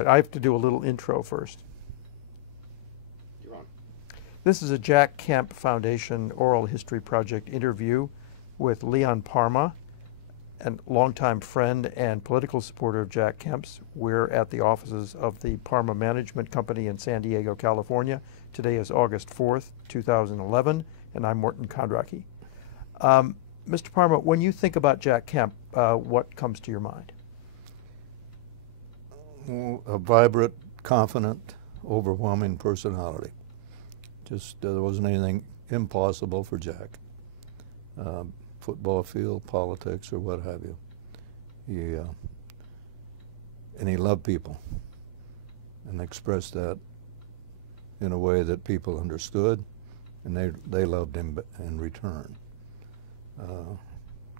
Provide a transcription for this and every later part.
But I have to do a little intro first. You're on. This is a Jack Kemp Foundation Oral History Project interview with Leon Parma, a longtime friend and political supporter of Jack Kemp's. We're at the offices of the Parma Management Company in San Diego, California. Today is August 4th, 2011, and I'm Morton Kondracki. Mr. Parma, when you think about Jack Kemp, what comes to your mind? A vibrant, confident, overwhelming personality. Just there wasn't anything impossible for Jack. Football field, politics, or what have you. And he loved people and expressed that in a way that people understood, and they loved him in return.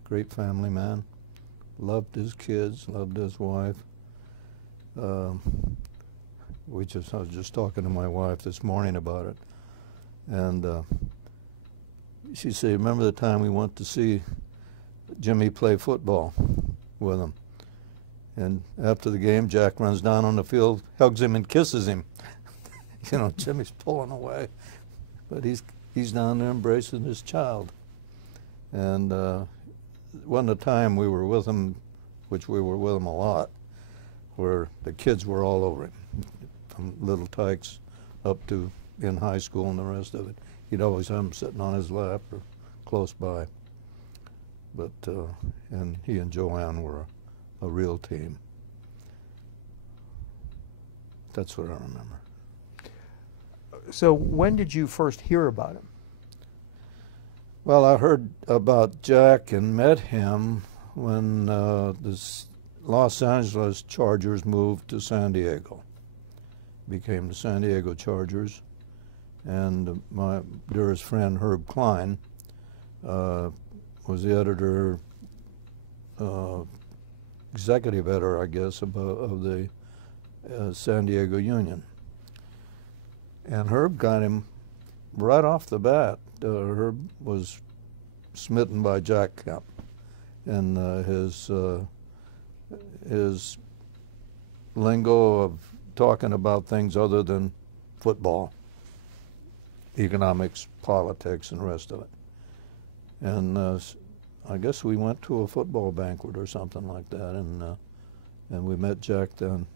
Great family man, loved his kids, loved his wife. I was just talking to my wife this morning about it, and she said, "Remember the time we went to see Jimmy play football with him?" And after the game, Jack runs down on the field, hugs him, and kisses him. You know, Jimmy's pulling away, but he's down there embracing his child. And wasn't a time we were with him, which we were with him a lot, where the kids were all over him, from little tykes up to in high school and the rest of it. He'd always have them sitting on his lap or close by. But and he and Joanne were a real team. That's what I remember. So when did you first hear about him? Well, I heard about Jack and met him when the Los Angeles Chargers moved to San Diego. Became the San Diego Chargers. And my dearest friend Herb Klein was the editor, executive editor, I guess, of the San Diego Union. And Herb got him right off the bat. Herb was smitten by Jack Kemp and his lingo of talking about things other than football, economics, politics, and the rest of it. And I guess we went to a football banquet or something like that, and we met Jack then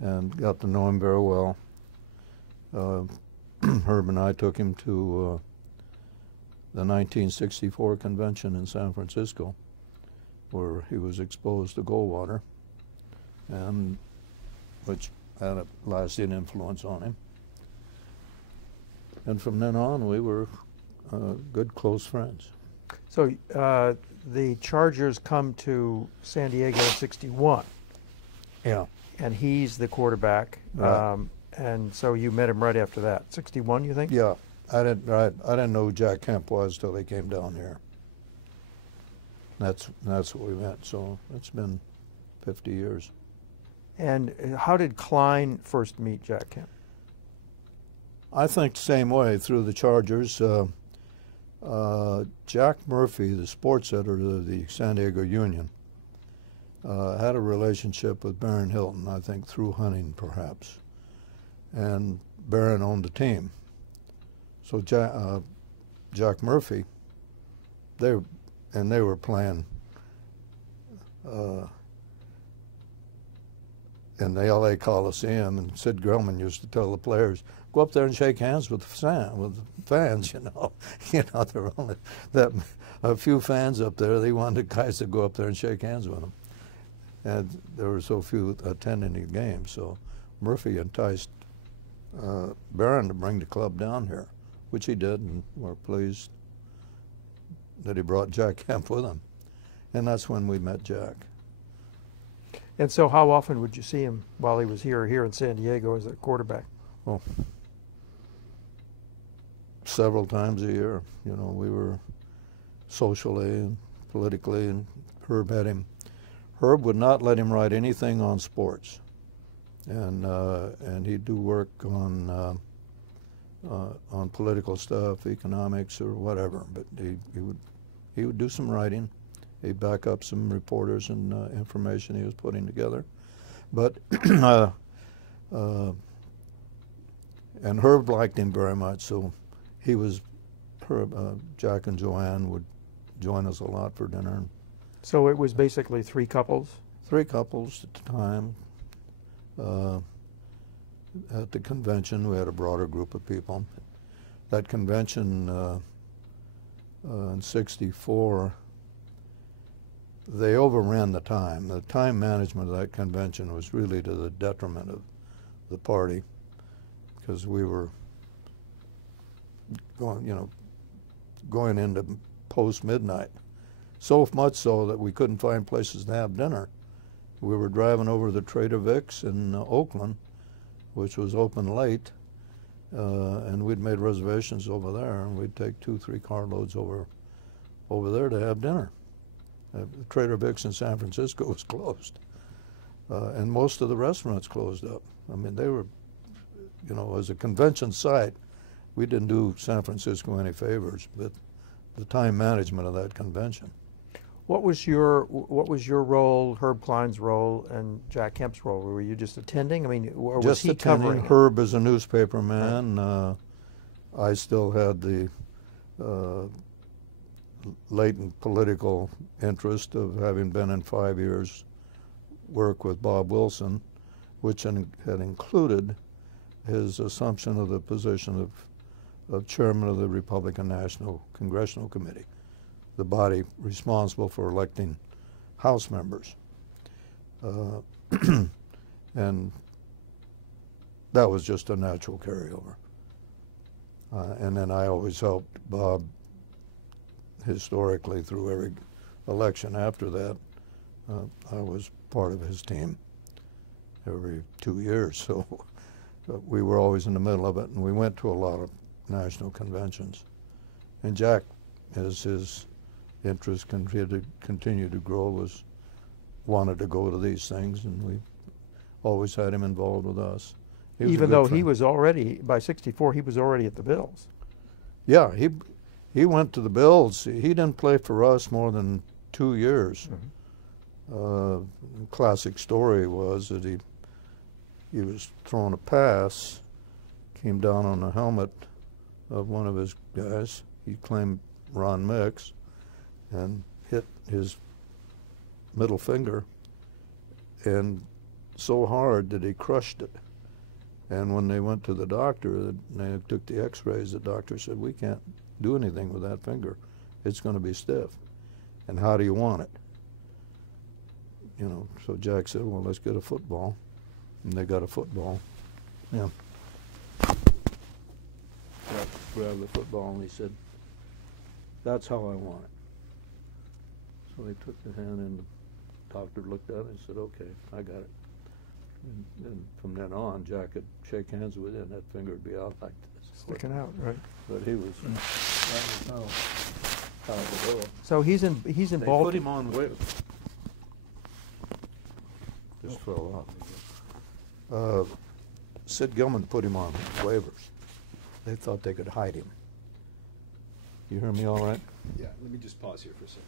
and got to know him very well. Herb and I took him to the 1964 convention in San Francisco, where he was exposed to Goldwater, and which had a lasting influence on him. And from then on, we were good, close friends. So the Chargers come to San Diego in '61. Yeah. And he's the quarterback. Right. And so you met him right after that. '61, you think? Yeah. I didn't know who Jack Kemp was till they came down here. That's what we met. So it's been 50 years. And how did Klein first meet Jack Kemp? I think the same way, through the Chargers. Jack Murphy, the sports editor of the San Diego Union, had a relationship with Barron Hilton, I think through hunting perhaps. And Barron owned the team. So Jack Murphy, they were playing in the LA Coliseum, and Sid Grellman used to tell the players, "Go up there and shake hands with the fans." You know, there were only a few fans up there. They wanted guys to go up there and shake hands with them, and there were so few attending the game. So Murphy enticed Barron to bring the club down here, which he did, and we're pleased that he brought Jack Kemp with him. And that's when we met Jack. And so how often would you see him while he was here in San Diego as a quarterback? Oh, several times a year. You know, we were socially and politically, and Herb had him. Herb would not let him write anything on sports, and he'd do work on political stuff, economics or whatever. But he would do some writing. He'd back up some reporters and information he was putting together. But and Herb liked him very much, so he was Jack and Joanne would join us a lot for dinner. So it was basically three couples? Three couples at the time. At the convention, we had a broader group of people. That convention in '64, they overran the time. The time management of that convention was really to the detriment of the party, because we were going into post-midnight. So much so that we couldn't find places to have dinner. We were driving over the Trader Vic's in Oakland, which was open late, and we'd made reservations over there, and we'd take 2-3 carloads over there to have dinner. Trader Vic's in San Francisco was closed, and most of the restaurants closed up. I mean, they were, as a convention site, we didn't do San Francisco any favors, but the time management of that convention. What was your role, Herb Klein's role, and Jack Kemp's role? Were you just attending? I mean, or was Just he attending. covering? Herb is a newspaper man. I still had the latent political interest of having been in 5 years work with Bob Wilson, which had included his assumption of the position of chairman of the Republican National Congressional Committee, the body responsible for electing House members. And that was just a natural carryover. And then I always helped Bob historically through every election after that. I was part of his team every 2 years, so we were always in the middle of it, and we went to a lot of national conventions. And Jack, as his interest continued to grow, wanted to go to these things, and we always had him involved with us. Even though he was already, by '64, he was already at the Bills. Yeah, he went to the Bills. He didn't play for us more than 2 years. Mm-hmm. Classic story was that he was throwing a pass, came down on the helmet of one of his guys. He claimed Ron Mix, and hit his middle finger, and so hard that he crushed it. And when they went to the doctor, and they took the x-rays, the doctor said, "We can't do anything with that finger. It's going to be stiff. And how do you want it?" So Jack said, "Well, let's get a football." And they got a football. Yeah. Jack grabbed the football and he said, "That's how I want it." So he took the hand, and the doctor looked at it and said, "Okay, I got it." And from then on, Jack could shake hands with it, and that finger would be out like this. Sticking out, right? But that was how it developed. So he's They involved. put him on waivers. Just fell off. Sid Gilman put him on waivers. They thought they could hide him. You hear me all right? Yeah, let me just pause here for a second.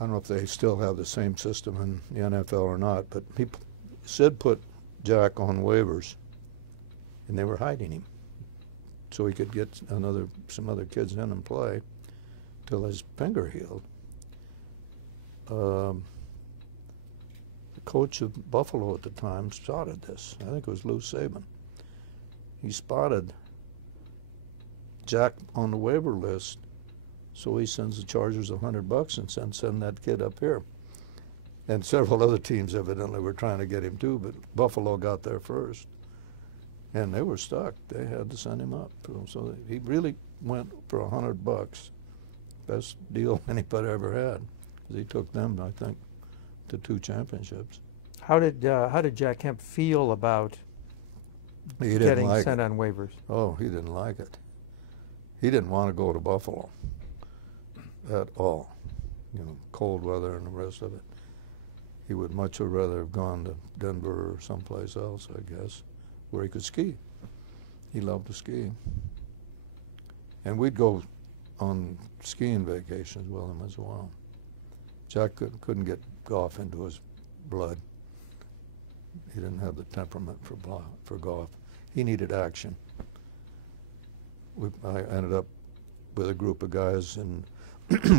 I don't know if they still have the same system in the NFL or not, but Sid put Jack on waivers, and they were hiding him so he could get some other kids in and play till his finger healed. The coach of Buffalo at the time spotted this. I think it was Lou Saban. He spotted Jack on the waiver list, so he sends the Chargers $100 and send that kid up here. And several other teams evidently were trying to get him too, but Buffalo got there first. And they were stuck. They had to send him up. So he really went for $100. Best deal anybody ever had, because he took them, I think, to 2 championships. How did Jack Kemp feel about getting sent on waivers? Oh, he didn't like it. He didn't want to go to Buffalo at all. Cold weather and the rest of it. He would much have rather have gone to Denver or someplace else, I guess, where he could ski. He loved to ski. And we'd go on skiing vacations with him as well. Jack couldn't get golf into his blood. He didn't have the temperament for golf. He needed action. I ended up with a group of guys, and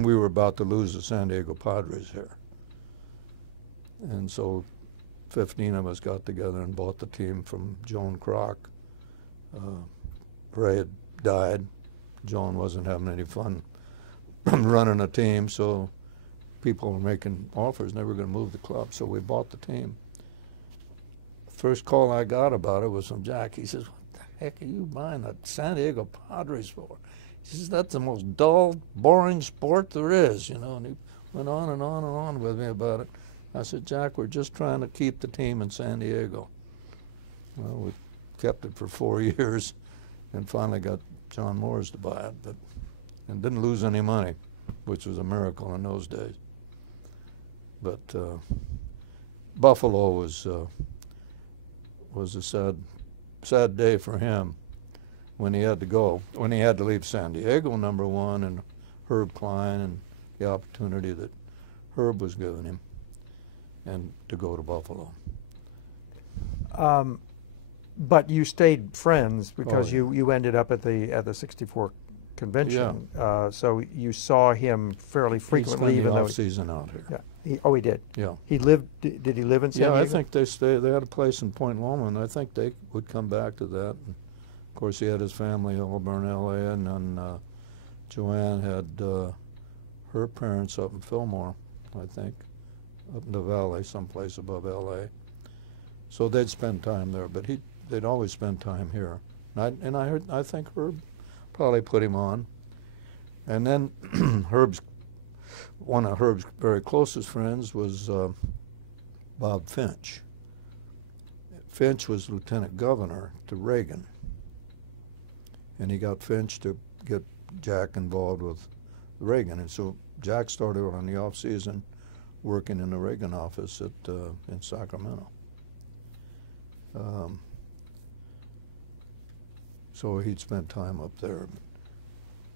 we were about to lose the San Diego Padres here. And so 15 of us got together and bought the team from Joan Kroc. Ray had died. Joan wasn't having any fun running a team, so people were making offers, never going to move the club, so we bought the team. First call I got about it was from Jack. He says, "What the heck are you buying the San Diego Padres for?" He says, "That's the most dull, boring sport there is," you know, and he went on and on and on with me about it. I said, "Jack, we're just trying to keep the team in San Diego." Well, we kept it for 4 years and finally got John Moores to buy it, and didn't lose any money, which was a miracle in those days. But Buffalo was a sad day for him when he had to go, when he had to leave San Diego, number one, and Herb Klein and the opportunity that Herb was giving him, and to go to Buffalo. But you stayed friends because Oh, yeah. you ended up at the '64 convention. So you saw him fairly frequently, He even spent the though off season out here. yeah. He did. Yeah. He lived. Did he live in San Yeah, Diego? I think they stayed. They had a place in Point Loma, and I think they would come back to that. And of course, he had his family over in L.A., and then Joanne had her parents up in Fillmore, I think, up in the valley, someplace above L.A. So they'd spend time there, but they'd always spend time here. And I think Herb probably put him on. And then one of Herb's very closest friends was Bob Finch. Finch was lieutenant governor to Reagan, and he got Finch to get Jack involved with Reagan. And so Jack started on the off season working in the Reagan office in Sacramento. So he'd spend time up there.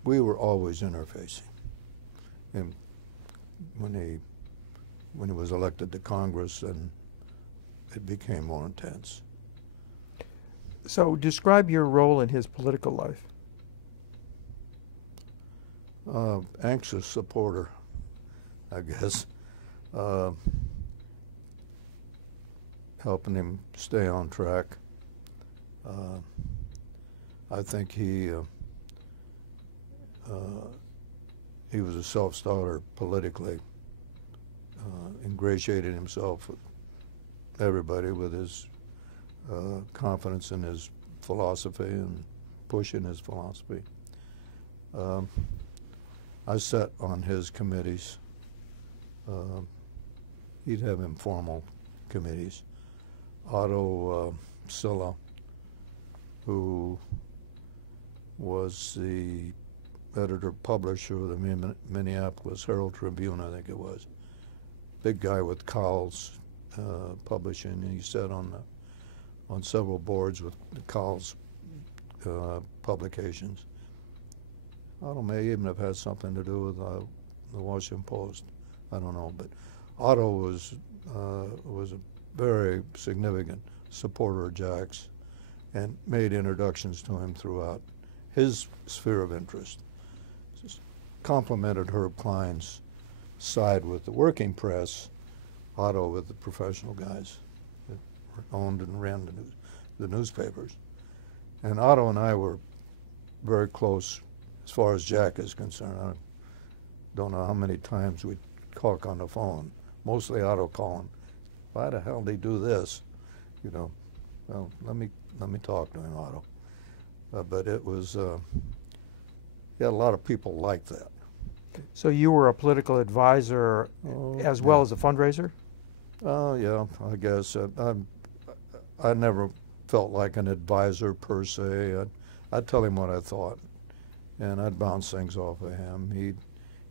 We were always interfacing. And when he was elected to Congress, and it became more intense. So describe your role in his political life. Anxious supporter, I guess. Helping him stay on track. I think he was a self-starter politically, ingratiated himself with everybody with his confidence in his philosophy and pushing his philosophy. I sat on his committees. He'd have informal committees. Otto Silla, who was the editor-publisher of the Minneapolis Herald Tribune, I think it was. Big guy with Cowles Publishing, and he sat on several boards with the Cowles publications. Otto may even have had something to do with the Washington Post. I don't know, but Otto was a very significant supporter of Jack's and made introductions to him throughout his sphere of interest. Just complimented Herb Klein's side with the working press, Otto with the professional guys that owned and ran the newspapers. And Otto and I were very close as far as Jack is concerned. I don't know how many times we'd talk on the phone, mostly Otto calling, "Why the hell did he do this?" You know, well, let me talk to him, Otto. But it was, he had a lot of people like that. So you were a political advisor as well as a fundraiser? Oh, yeah, I guess. I never felt like an advisor per se. I'd tell him what I thought, and I'd bounce things off of him.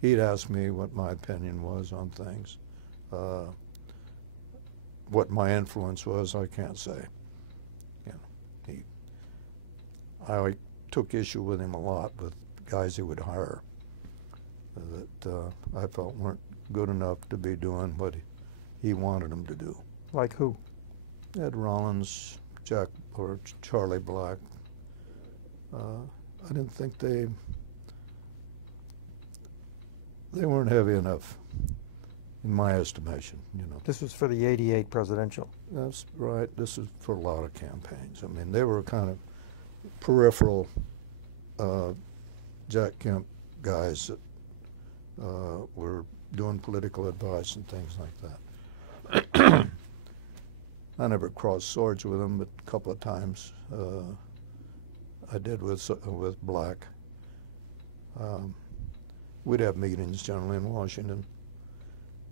He'd ask me what my opinion was on things. What my influence was, I can't say. You know, I took issue with him a lot with guys he would hire that I felt weren't good enough to be doing what he wanted them to do. Like who? Ed Rollins, Jack or Charlie Black. I didn't think they weren't heavy enough, in my estimation. You know. This was for the '88 presidential. That's right. This is for a lot of campaigns. I mean, they were kind of peripheral Jack Kemp guys that were doing political advice and things like that. I never crossed swords with them, but a couple of times I did with Black. We'd have meetings generally in Washington,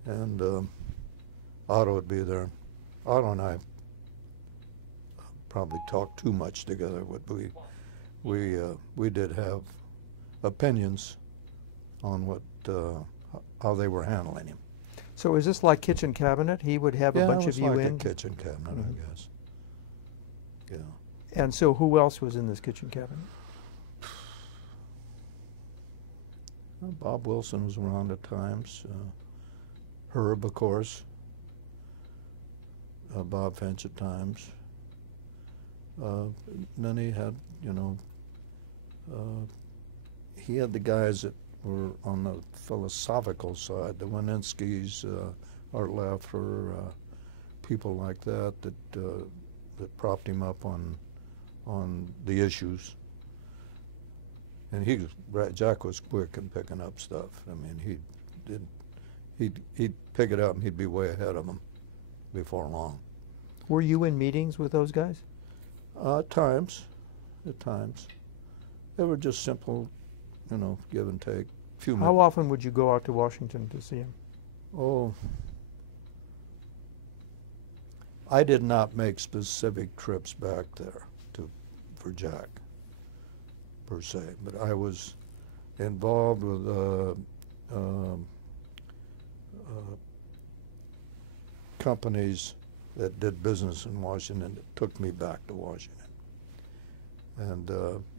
and Otto would be there. Otto and I probably talked too much together, but we did have opinions on what how they were handling him. So is this like kitchen cabinet? He would have a bunch of you like in? a kitchen cabinet, I guess. Yeah. And so who else was in this kitchen cabinet? Well, Bob Wilson was around at times. Herb, of course. Bob Finch at times. Then he had, you know, he had the guys that were on the philosophical side, the Winenskys, Art Laffer, people like that that propped him up on the issues. And Jack was quick in picking up stuff. I mean, he'd pick it up and he'd be way ahead of them before long. Were you in meetings with those guys? At times. They were just simple, you know, give and take. How often would you go out to Washington to see him? Oh, I did not make specific trips back there for Jack, per se, but I was involved with companies that did business in Washington that took me back to Washington. And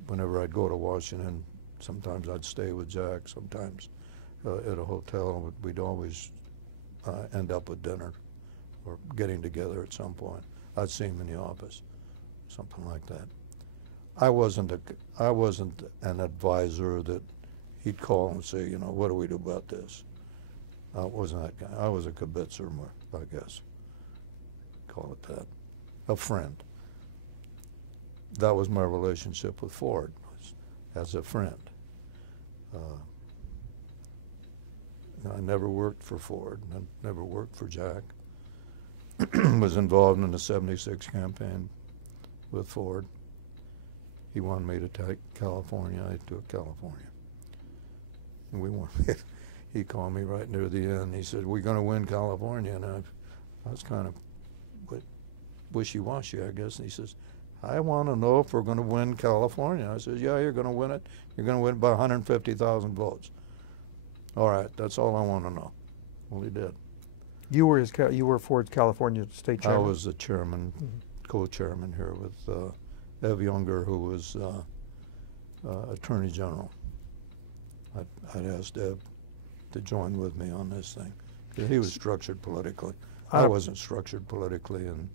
whenever I'd go to Washington, sometimes I'd stay with Jack, sometimes at a hotel. We'd always end up with dinner or getting together at some point. I'd see him in the office, something like that. I wasn't an advisor that he'd call and say, you know, what do we do about this? I wasn't that guy. I was a kibitzer, I guess. Call it that. A friend. That was my relationship with Ford, as a friend. I never worked for Ford. I never worked for Jack. Was involved in the '76 campaign with Ford. He wanted me to take California. I took California. And we won. He called me right near the end. He said, "We're going to win California." And I was kind of wishy-washy, I guess. And he says, "I want to know if we're going to win California." I said, "Yeah, you're going to win it. You're going to win by 150,000 votes." All right, that's all I want to know. Well, he did. You were Ford's California state chairman? I was the chairman, co-chairman here with Ev Younger, who was Attorney General. I'd asked Ev to join with me on this thing. He was structured politically. I wasn't structured politically in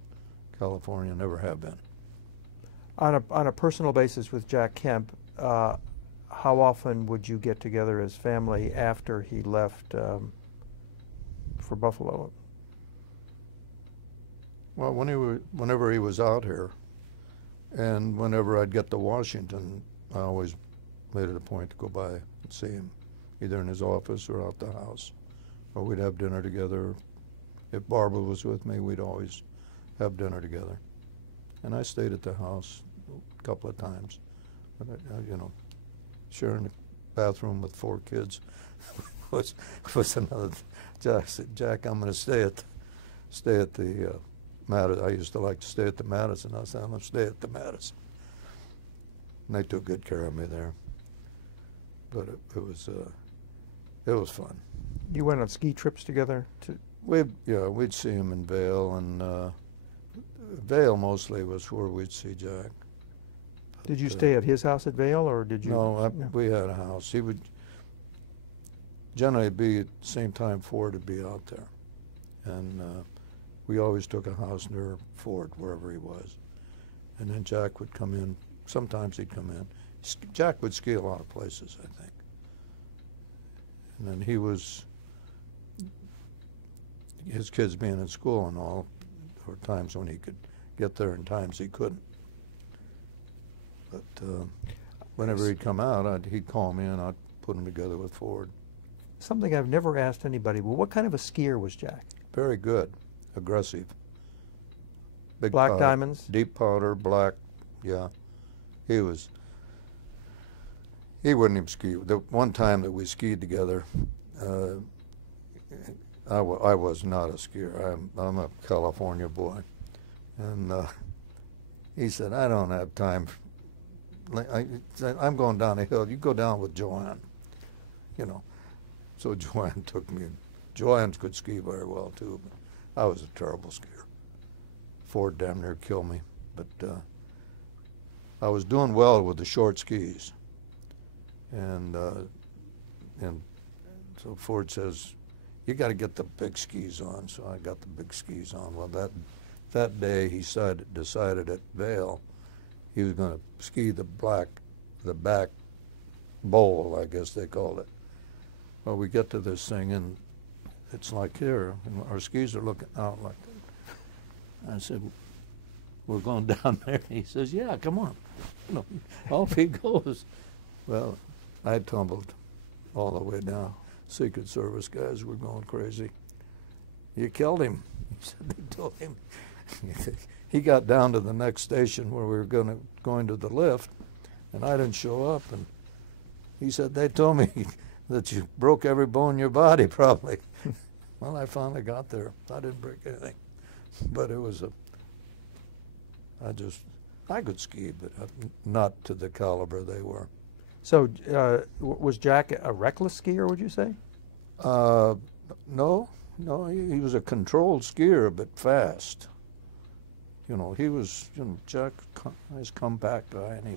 California, never have been. On a personal basis with Jack Kemp, how often would you get together as family after he left for Buffalo? Well, whenever he was out here, and whenever I'd get to Washington, I always made it a point to go by and see him, either in his office or out the house, or we'd have dinner together. If Barbara was with me, we'd always have dinner together. And I stayed at the house a couple of times, but you know, sharing the bathroom with 4 kids was another. Jack said, "Jack, I'm going to stay at the Madison." I used to like to stay at the Madison. I said, "I'm going to stay at the Madison." And they took good care of me there. But it was fun. You went on ski trips together too? We'd see him in Vail, and Vail mostly was where we'd see Jack. But, did you stay at his house at Vail, or did you? No, we had a house. He would generally be at the same time Ford would be out there, and we always took a house near Fort, wherever he was. And then Jack would come in. Sometimes he'd come in. Jack would ski a lot of places, I think. And then his kids being in school and all, there were times when he could get there and times he couldn't. But whenever he'd come out, he'd call me and I'd put him together with Ford. Something I've never asked anybody, well, what kind of a skier was Jack? Very good, aggressive. Big Black powder, diamonds? deep powder, black, yeah. He wouldn't even ski. The one time that we skied together, I was not a skier. I'm a California boy. And he said, I don't have time. I said, I'm going down a hill. You go down with Joanne, you know. So Joanne took me. Joanne could ski very well, too, but I was a terrible skier. Ford damn near killed me. But I was doing well with the short skis. And so Ford says, you got to get the big skis on. So I got the big skis on. Well, that day he decided at Vail he was going to ski the back bowl, I guess they called it. Well, we get to this thing, and it's like here, and our skis are looking out like that. I said, we're going down there. He says, yeah, come on. You know, off he goes. Well, I tumbled all the way down. Secret Service guys were going crazy. You killed him. He said they told him. He got down to the next station where we were going to the lift, and I didn't show up. And he said, they told me that you broke every bone in your body, probably. Well, I finally got there. I didn't break anything. But it was I could ski, but not to the caliber they were. So was Jack a reckless skier, would you say? No, he was a controlled skier, but fast. You know, he was, Jack, nice compact guy, and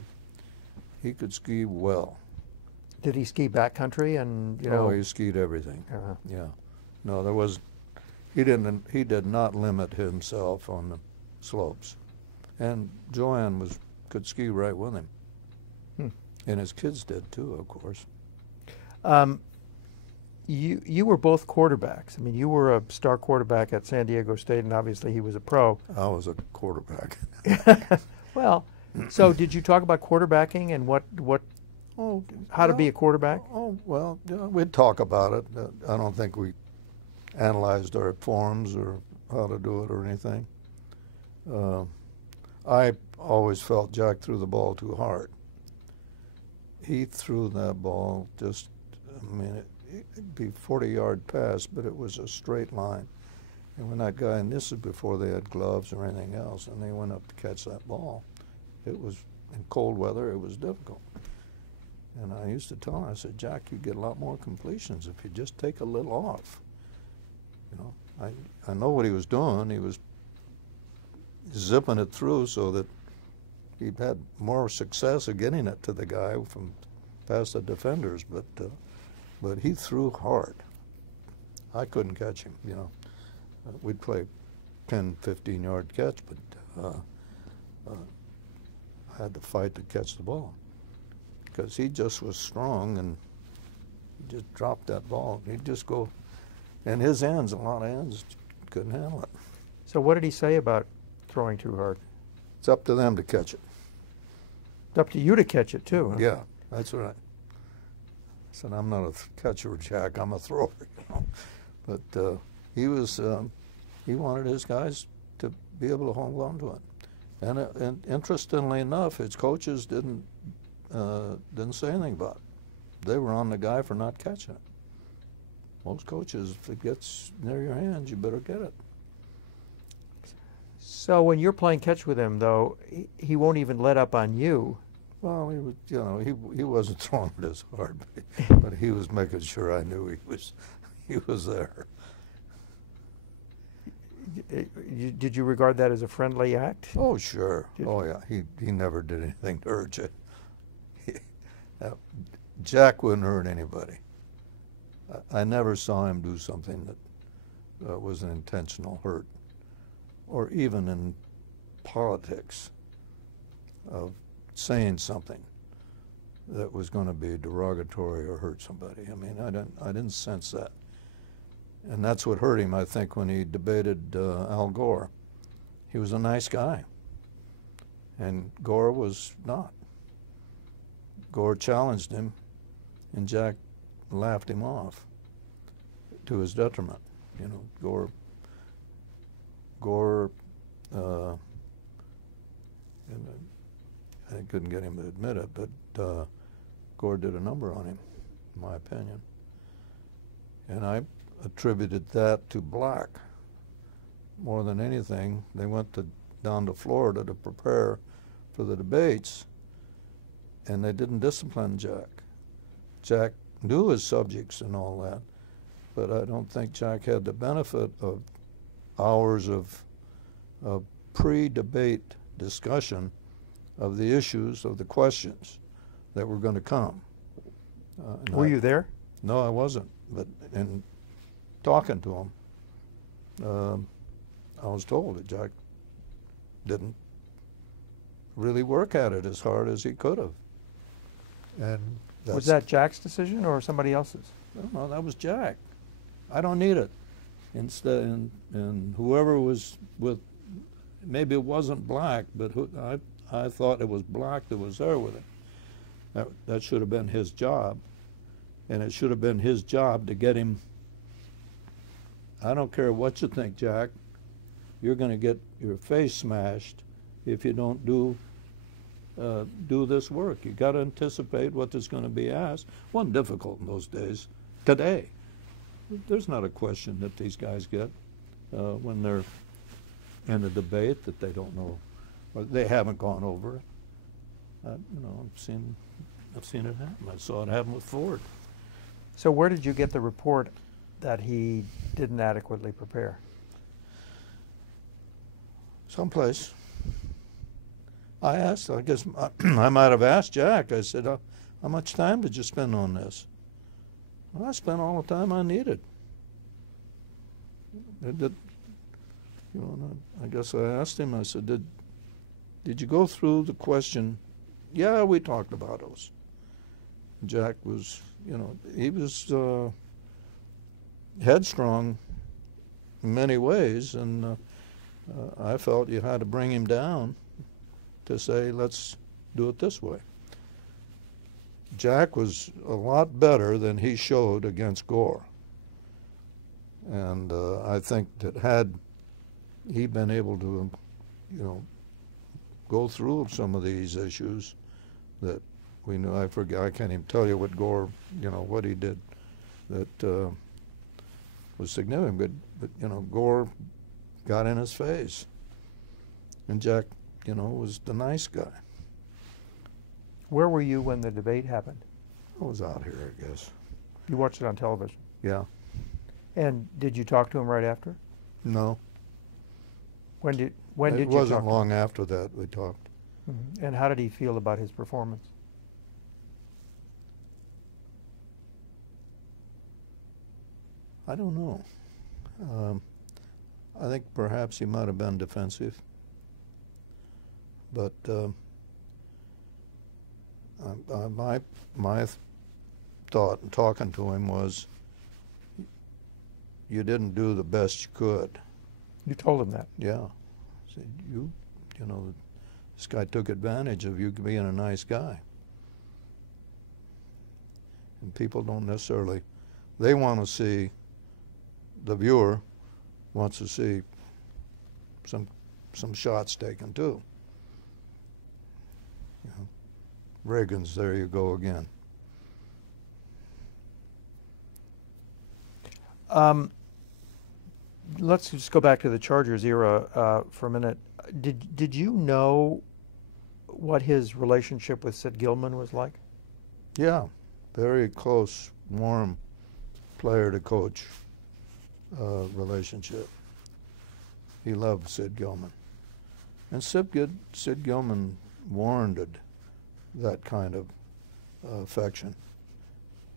he could ski well. Did he ski backcountry and, you know? Oh, he skied everything. Yeah. No, he did not limit himself on the slopes. And Joanne could ski right with him. And his kids did too, of course. You were both quarterbacks. I mean, you were a star quarterback at San Diego State, and obviously he was a pro. I was a quarterback. Well, so did you talk about quarterbacking and how to be a quarterback? Oh, well, we'd talk about it. I don't think we analyzed our forms or how to do it or anything. I always felt Jack threw the ball too hard. He threw that ball it'd be 40-yard pass, but it was a straight line. And when that guy, and this is before they had gloves or anything else, and they went up to catch that ball, it was, in cold weather, it was difficult. And I used to tell him, I said, Jack, you get a lot more completions if you just take a little off. You know, I know what he was doing. He was zipping it through so that he had more success of getting it to the guy from past the defenders, but he threw hard. I couldn't catch him, you know. We'd play 10, 15-yard catch, but I had to fight to catch the ball because he just was strong and he just dropped that ball. He'd just go, and his ends, a lot of ends, couldn't handle it. So what did he say about throwing too hard? It's up to them to catch it. It's up to you to catch it, too. Huh? Yeah, that's right. I said, I'm not a catcher, Jack. I'm a thrower, you know. But he wanted his guys to be able to hold on to it. And interestingly enough, his coaches didn't say anything about it. They were on the guy for not catching it. Most coaches, if it gets near your hands, you better get it. So when you're playing catch with him, though, he won't even let up on you. Well, he wasn't throwing it as hard, but he was making sure I knew he was there. Did you regard that as a friendly act? Oh, sure. Oh, yeah. He never did anything to hurt you. Jack wouldn't hurt anybody. I never saw him do something that was an intentional hurt. or even in politics, of saying something that was going to be derogatory or hurt somebody. I mean, I didn't sense that. And that's what hurt him, I think, when he debated Al Gore. He was a nice guy, and Gore was not. Gore challenged him, and Jack laughed him off to his detriment. You know, Gore, and I couldn't get him to admit it, but Gore did a number on him, in my opinion. And I attributed that to Black more than anything. They went down to Florida to prepare for the debates, and they didn't discipline Jack. Jack knew his subjects and all that, but I don't think Jack had the benefit of hours of pre-debate discussion of the issues, of the questions that were going to come. Were you there? No, I wasn't. But in talking to him, I was told that Jack didn't really work at it as hard as he could have. And was that Jack's decision or somebody else's? No, that was Jack. I don't need it. Instead, and whoever was with, maybe it wasn't Black, but I thought it was Black that was there with it. That should have been his job, and it should have been his job to get him. I don't care what you think, Jack. You're going to get your face smashed if you don't do this work. You got to anticipate what is going to be asked. It wasn't difficult in those days. Today, there's not a question that these guys get when they're in a debate that they don't know, or they haven't gone over it. You know, I've seen it happen. I saw it happen with Ford. So where did you get the report that he didn't adequately prepare? Someplace. I asked, I guess I might have asked Jack. I said, how much time did you spend on this? Well, I spent all the time I needed. You know, I guess I asked him, I said, did you go through the question? Yeah, we talked about those. Jack was, you know, he was headstrong in many ways, and I felt you had to bring him down to say, let's do it this way. Jack was a lot better than he showed against Gore. And I think that had he been able to, you know, go through some of these issues that we knew, I forget, I can't even tell you what Gore, you know, what he did that was significant, but you know, Gore got in his face. And Jack, you know, was the nice guy. Where were you when the debate happened? I was out here, I guess. You watched it on television? Yeah. And did you talk to him right after? No. When did It you talk? It wasn't long after that we talked. Mm-hmm. And how did he feel about his performance? I don't know. I think perhaps he might have been defensive. But my thought in talking to him was, you didn't do the best you could. You told him that? Yeah. I said, you know, this guy took advantage of you being a nice guy. And people don't necessarily, they want to see, the viewer wants to see some shots taken too. You know, Reagan's, there you go again. Let's just go back to the Chargers era for a minute. Did you know what his relationship with Sid Gilman was like? Yeah, very close, warm player to coach relationship. He loved Sid Gilman. And Sid Gilman warranted that kind of affection.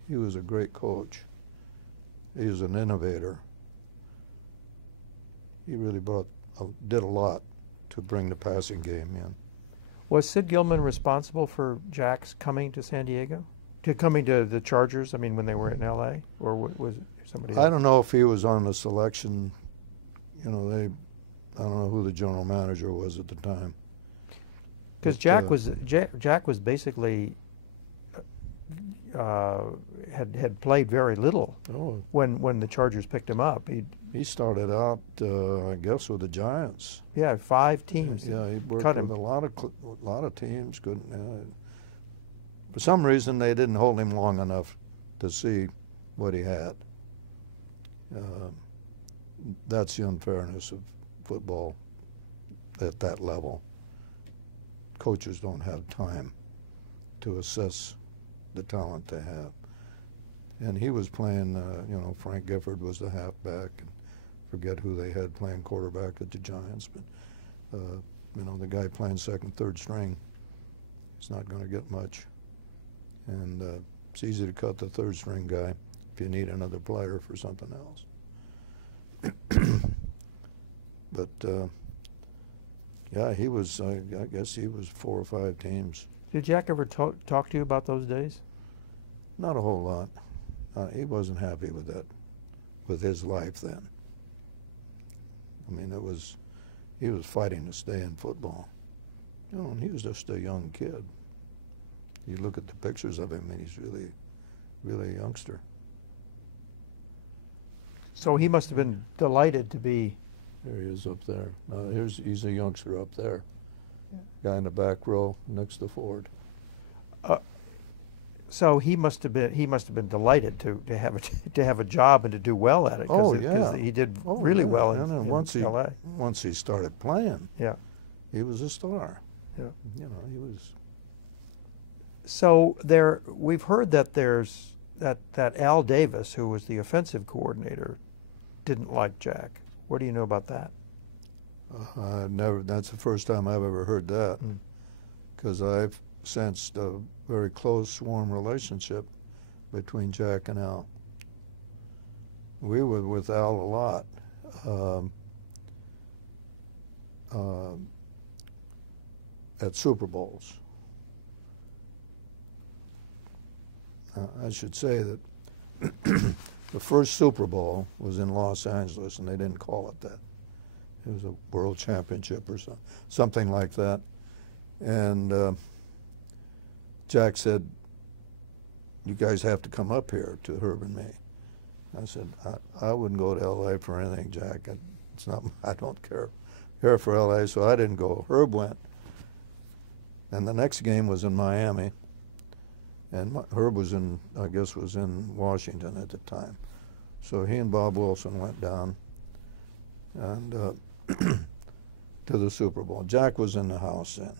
He was a great coach. He was an innovator. He really brought did a lot to bring the passing game in. Was Sid Gilman responsible for Jack's coming to San Diego? Coming to the Chargers, I mean, when they were in L.A.? Or was it somebody else? I don't know if he was on the selection. I don't know who the general manager was at the time. Because Jack was basically had played very little when the Chargers picked him up. He started out, I guess, with the Giants. Yeah, 5 teams. Yeah, he worked cut with him. a lot of teams. For some reason, they didn't hold him long enough to see what he had. That's the unfairness of football at that level. Coaches don't have time to assess the talent they have. And he was playing, Frank Gifford was the halfback, and forget who they had playing quarterback at the Giants, but, the guy playing second, third string, he's not going to get much. And it's easy to cut the third string guy if you need another player for something else. But, yeah, he was, I guess he was 4 or 5 teams. Did Jack ever talk to you about those days? Not a whole lot. He wasn't happy with that, with his life then. I mean, he was fighting to stay in football. And he was just a young kid. You look at the pictures of him, and he's really, really a youngster. So he must have been delighted to be. There he is up there. He's a youngster up there. Yeah. Guy in the back row next to Ford. So he must have been delighted to have a job and to do well at it. Because he did really well in LA. Once he started playing, yeah, he was a star. Yeah, he was. So we've heard that there's that Al Davis, who was the offensive coordinator, didn't like Jack. What do you know about that? That's the first time I've ever heard that, because I've sensed a very close, warm relationship between Jack and Al. We were with Al a lot. At Super Bowls. I should say that the first Super Bowl was in Los Angeles, and they didn't call it that. It was a world championship or something like that. And Jack said, "You guys have to come up here to Herb and me." I said, I wouldn't go to L.A. for anything, Jack. It's not. I don't care for L.A., so I didn't go. Herb went. And the next game was in Miami. And Herb was in Washington at the time. So he and Bob Wilson went down and to the Super Bowl. Jack was in the house then.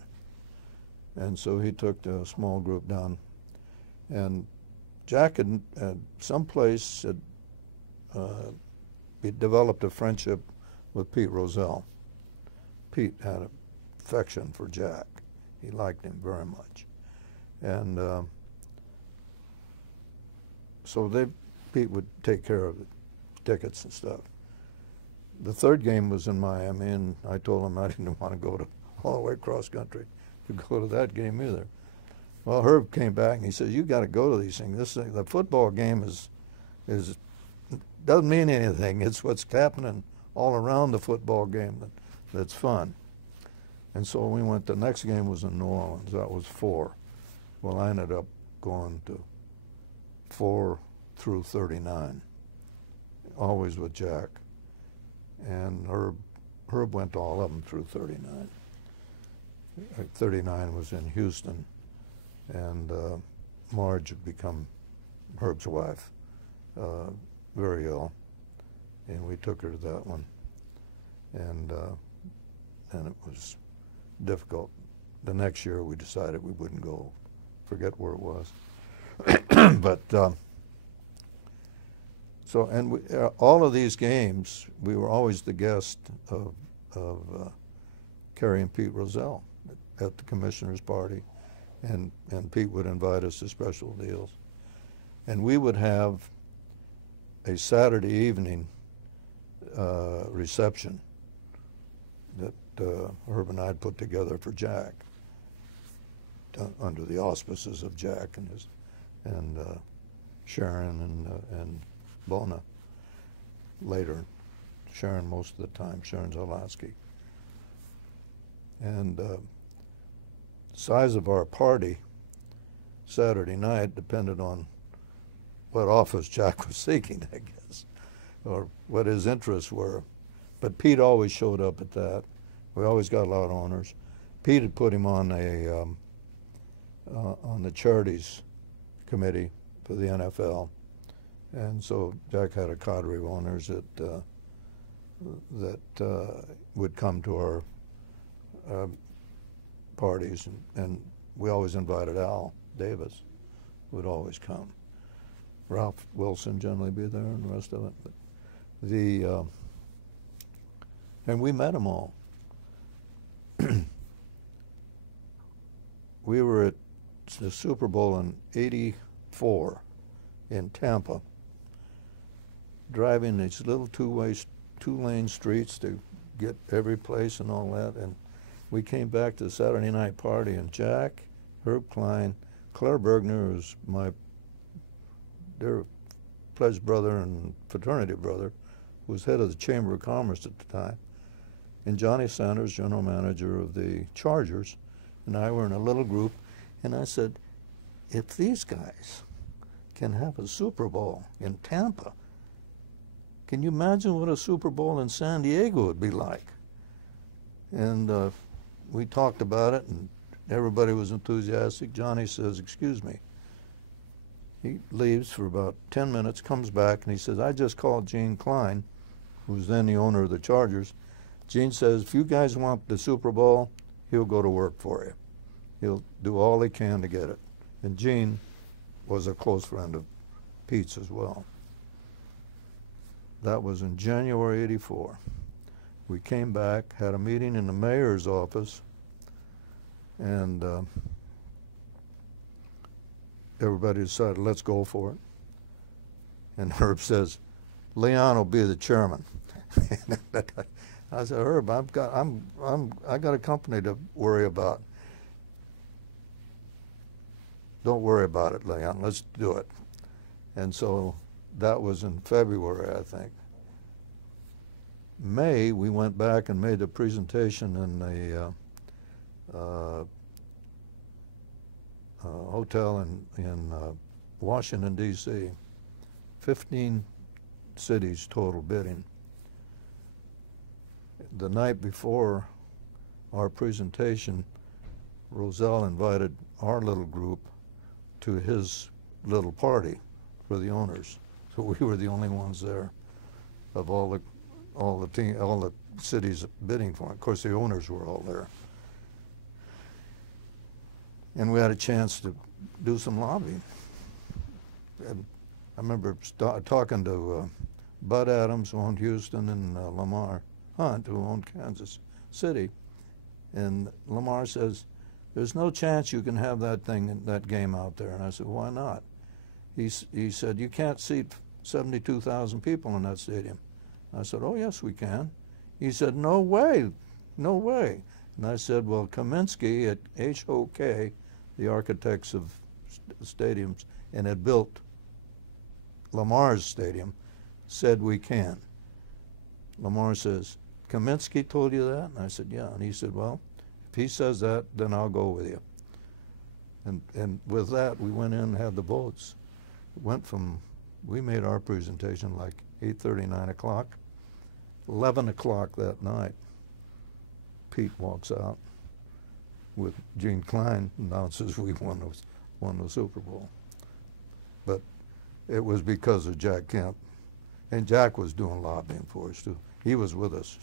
And so he took a small group down. And Jack had someplace he developed a friendship with Pete Rozelle. Pete had an affection for Jack. He liked him very much. And so Pete would take care of the tickets and stuff. The third game was in Miami, and I told him I didn't want to go all the way across country to go to that game either. Well, Herb came back and he said, "You got to go to these things. The football game doesn't mean anything. It's what's happening all around the football game that's fun." And so we went. The next game was in New Orleans. That was 4. Well, I ended up going to 4 through 39, always with Jack. And Herb went to all of them through 39. 39 was in Houston, and Marge had become Herb's wife, very ill, and we took her to that one, and it was difficult. The next year we decided we wouldn't go, forget where it was. But all of these games, we were always the guest of Kerry and Pete Rozelle at the commissioner's party, and Pete would invite us to special deals. And we would have a Saturday evening reception Herb and I had put together for Jack, under the auspices of Jack and Sharon and Bona. Later, Sharon most of the time, Sharon Zalaski. And size of our party Saturday night depended on what office Jack was seeking, I guess, or what his interests were. But Pete always showed up at that. We always got a lot of honors. Pete had put him on the charities committee for the NFL, and so Jack had a cadre of owners that would come to our parties, and we always invited Al Davis, would always come. Ralph Wilson generally be there, and the rest of it. But and we met them all. We were at the Super Bowl in '84 in Tampa, driving these little two-lane streets to get every place and all that. And we came back to the Saturday night party, and Jack, Herb Klein, Claire Bergner, who's my dear pledge brother and fraternity brother, who was head of the Chamber of Commerce at the time, and Johnny Sanders, general manager of the Chargers, and I were in a little group, and I said, if these guys can have a Super Bowl in Tampa, can you imagine what a Super Bowl in San Diego would be like? And we talked about it, and everybody was enthusiastic. Johnny says, excuse me. He leaves for about 10 minutes, comes back, and he says, I just called Gene Klein, who was then the owner of the Chargers. Gene says, if you guys want the Super Bowl, he'll go to work for you. He'll do all he can to get it. And Gene was a close friend of Pete's as well. That was in January '84. We came back, had a meeting in the mayor's office, and everybody decided, let's go for it. And Herb says, Leon will be the chairman. I said, Herb, I got a company to worry about. Don't worry about it, Leon. Let's do it. And so that was in February, I think. May, we went back and made a presentation in the hotel in Washington, D.C. 15 cities total bidding. The night before our presentation, Roselle invited our little group to his little party for the owners. So we were the only ones there of all the cities bidding for it. Of course, the owners were all there. And we had a chance to do some lobbying. And I remember talking to Bud Adams, who owned Houston, and Lamar Hunt, who owned Kansas City. And Lamar says, there's no chance you can have that game out there. And I said, why not? He said, you can't seat 72,000 people in that stadium. I said, oh, yes, we can. He said, no way, no way. And I said, well, Kaminsky at HOK, the architects of stadiums, and had built Lamar's stadium, said we can. Lamar says, Kaminsky told you that? And I said, yeah. And he said, well, if he says that, then I'll go with you. And with that, we went in and had the votes. We made our presentation like 8:30, 9 o'clock. 11 o'clock that night, Pete walks out with Gene Klein, announces we won the Super Bowl. But it was because of Jack Kemp. And Jack was doing lobbying for us, too. He was with us.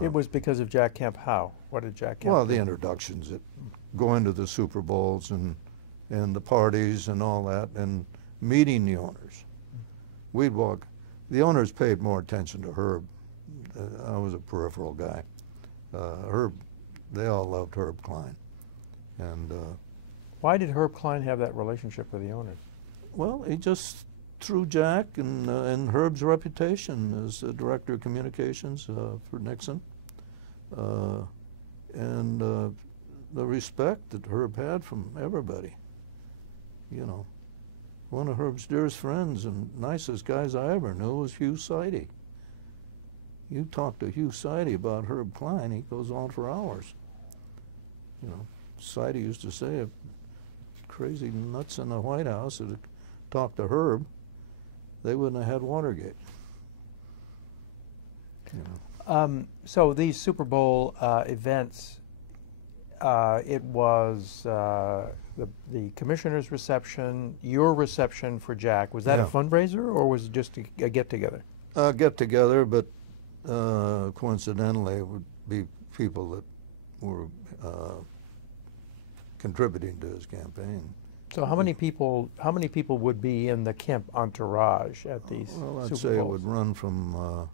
It was because of Jack Kemp. How? What did Jack Kemp Well, do? the introductions, going to the Super Bowls and the parties and all that, and meeting the owners. We'd walk. The owners paid more attention to Herb. I was a peripheral guy. Herb, they all loved Herb Klein. And why did Herb Klein have that relationship with the owners? well, he just through Jack and Herb's reputation as the director of communications for Nixon. and the respect that Herb had from everybody. You know, one of Herb's dearest friends and nicest guys I ever knew was Hugh Sidey. You talk to Hugh Sidey about Herb Klein, he goes on for hours. You know, Sidey used to say, crazy nuts in the White House that talked to Herb, they wouldn't have had Watergate. You know. So these Super Bowl events, it was the commissioner's reception, your reception for Jack. Was that a fundraiser, or was it just a get-together? Get-together, but coincidentally, it would be people that were contributing to his campaign. So how many people would be in the Kemp entourage at these Well, I'd Super say it Bowls? would run from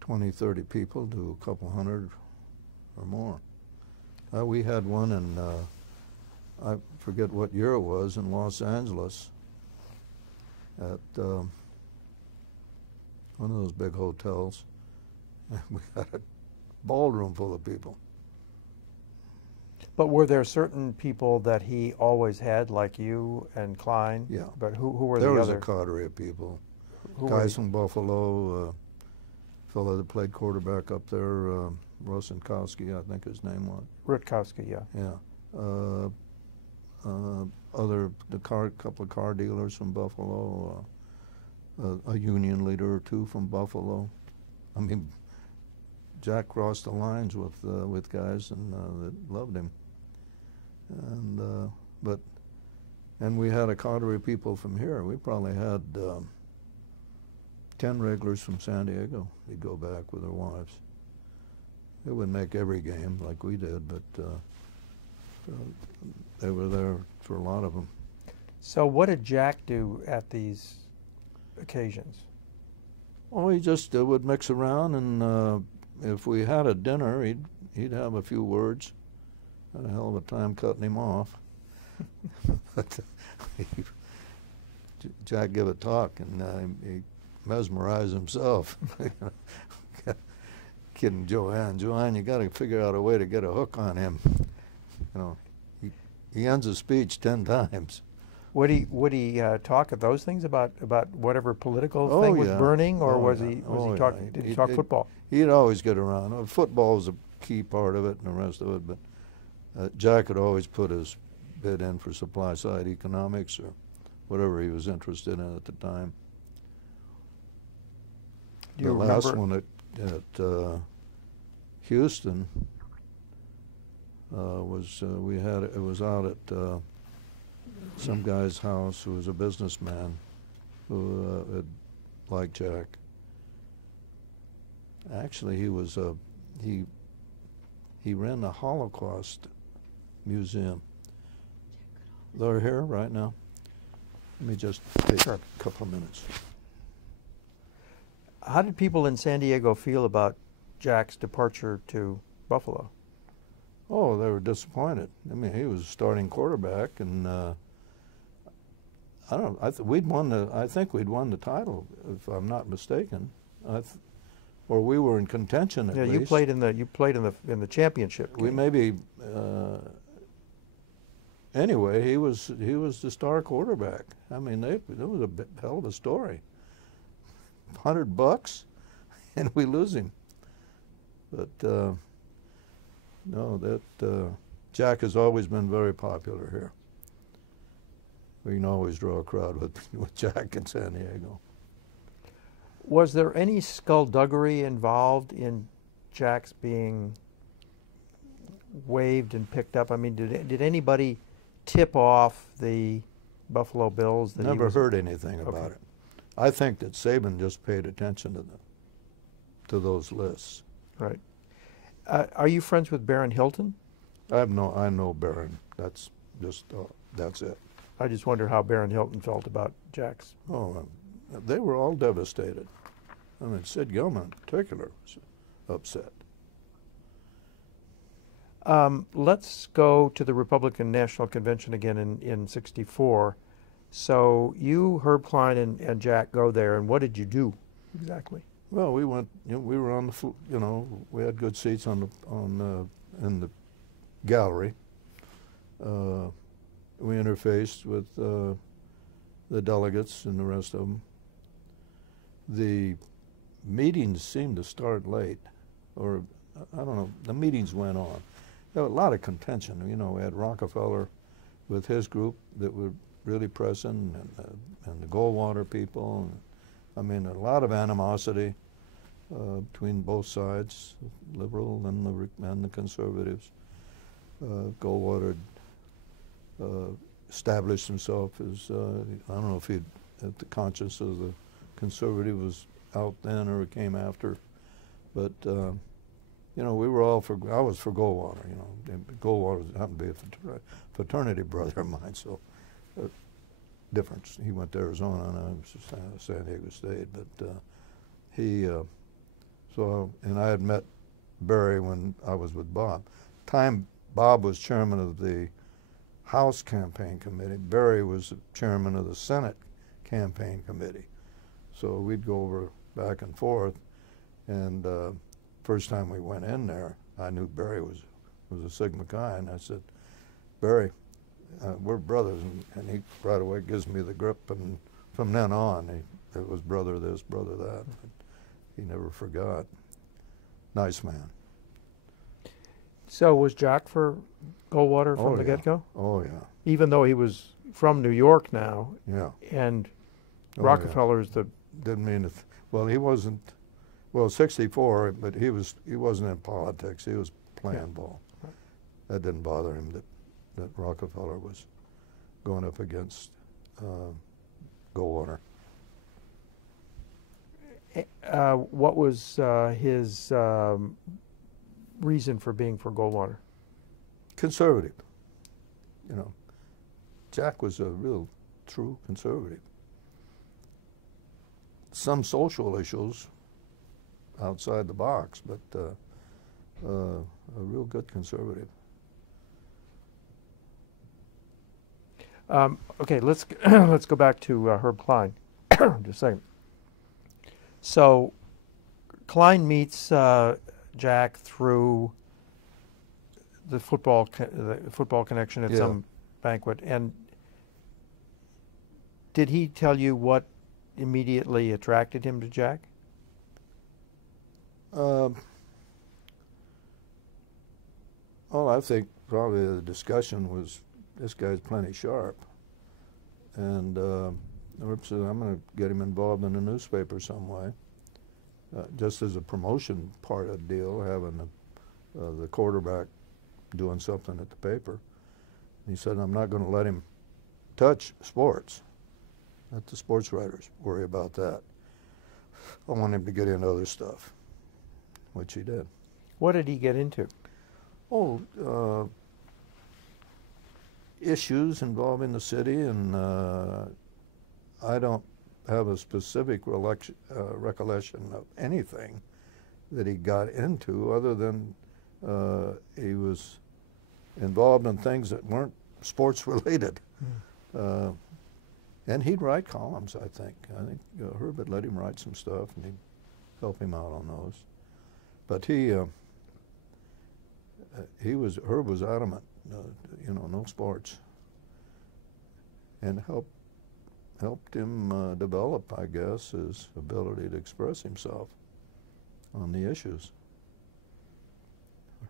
20, 30 people to a couple hundred or more. We had one in, I forget what year it was, in Los Angeles at one of those big hotels. We had a ballroom full of people. But were there certain people that he always had, like you and Klein? Yeah. But who were There the was other? a coterie of people. Who Guys from Buffalo, fellow that played quarterback up there, Rosenkowski, I think his name was. Rutkowski, yeah. Yeah. Couple of car dealers from Buffalo, a union leader or two from Buffalo. I mean, Jack crossed the lines with guys and that loved him. And we had a coterie of people from here. We probably had 10 regulars from San Diego. They'd go back with their wives. They wouldn't make every game like we did, but they were there for a lot of them. So what did Jack do at these occasions? Oh, he just would mix around, and if we had a dinner, he'd have a few words. Had a hell of a time cutting him off. But Jack gave a talk, and he mesmerized himself. Kidding Joanne, you got to figure out a way to get a hook on him. You know, he ends a speech 10 times. Would he talk at those things about whatever political thing was burning, or was he talking? Did he talk football? He'd always get around. Football was a key part of it, and the rest of it. But Jack would always put his bid in for supply side economics or whatever he was interested in at the time. Do you the remember? last one at Houston was it was out at some guy's house who was a businessman who had liked Jack. Actually, he ran the Holocaust Museum. They're here right now. Let me just take a couple of minutes. How did people in San Diego feel about Jack's departure to Buffalo? Oh, they were disappointed. I mean, he was a starting quarterback, and I don't. I think we'd won the title, if I'm not mistaken. Or we were in contention at least. Yeah, you played in the championship game. We maybe. Anyway, he was the star quarterback. I mean, it was a hell of a story. $100, and we lose him. But no, that Jack has always been very popular here. We can always draw a crowd with Jack in San Diego. Was there any skullduggery involved in Jack's being waived and picked up? I mean, did anybody tip off the Buffalo Bills that Never heard anything about it. I think that Saban just paid attention to those lists. Right. Are you friends with Baron Hilton? I know Baron. That's just that's it. I just wonder how Baron Hilton felt about Jack's. Oh, they were all devastated. I mean, Sid Gilman in particular was upset. Let's go to the Republican National Convention again in '64. So you, Herb Klein, and Jack go there, and what did you do exactly? Well, we went. We were on the. We had good seats on in the gallery. We interfaced with the delegates and the rest of them. The meetings seemed to start late, or I don't know. The meetings went on. There was a lot of contention. We had Rockefeller with his group that were really pressing, and the Goldwater people. I mean, a lot of animosity between both sides, liberal and the conservatives. Goldwater established himself as I don't know if the conscience of the conservative was out then or it came after, but we were all for. I was for Goldwater. Goldwater happened to be a fraternity brother of mine, so difference. He went to Arizona and I was San Diego State, but he. And I had met Barry when I was with Bob. Time Bob was chairman of the House Campaign Committee. Barry was the chairman of the Senate Campaign Committee. So we'd go over back and forth. And first time we went in there, I knew Barry was a Sigma Chi, and I said, Barry, we're brothers, and he right away gives me the grip, and from then on, it was brother this, brother that. He never forgot. Nice man. So was Jack for Goldwater from the get-go? Oh, yeah. Even though he was from New York now, yeah, and yeah. Rockefeller's the... Didn't mean it. Well, he wasn't, 64, but he wasn't in politics. He was playing ball. Right. That didn't bother him that Rockefeller was going up against Goldwater. What was his reason for being for Goldwater? Conservative. Jack was a real true conservative. Some social issues outside the box, but a real good conservative. Okay, let's go back to Herb Klein. Just a second. So, Klein meets Jack through the football connection at some banquet, and did he tell you what immediately attracted him to Jack? Well, I think probably the discussion was, this guy's plenty sharp, and Herb said, I'm going to get him involved in a newspaper some way, just as a promotion part of the deal, having the quarterback doing something at the paper. And he said, I'm not going to let him touch sports. Let the sports writers worry about that. I want him to get into other stuff, which he did. What did he get into? Oh, issues involving the city, and I don't have a specific recollection of anything that he got into other than he was involved in things that weren't sports related. And he'd write columns, I think. Herb had let him write some stuff, and he'd help him out on those. But Herb was adamant, no sports, and helped him develop, I guess, his ability to express himself on the issues.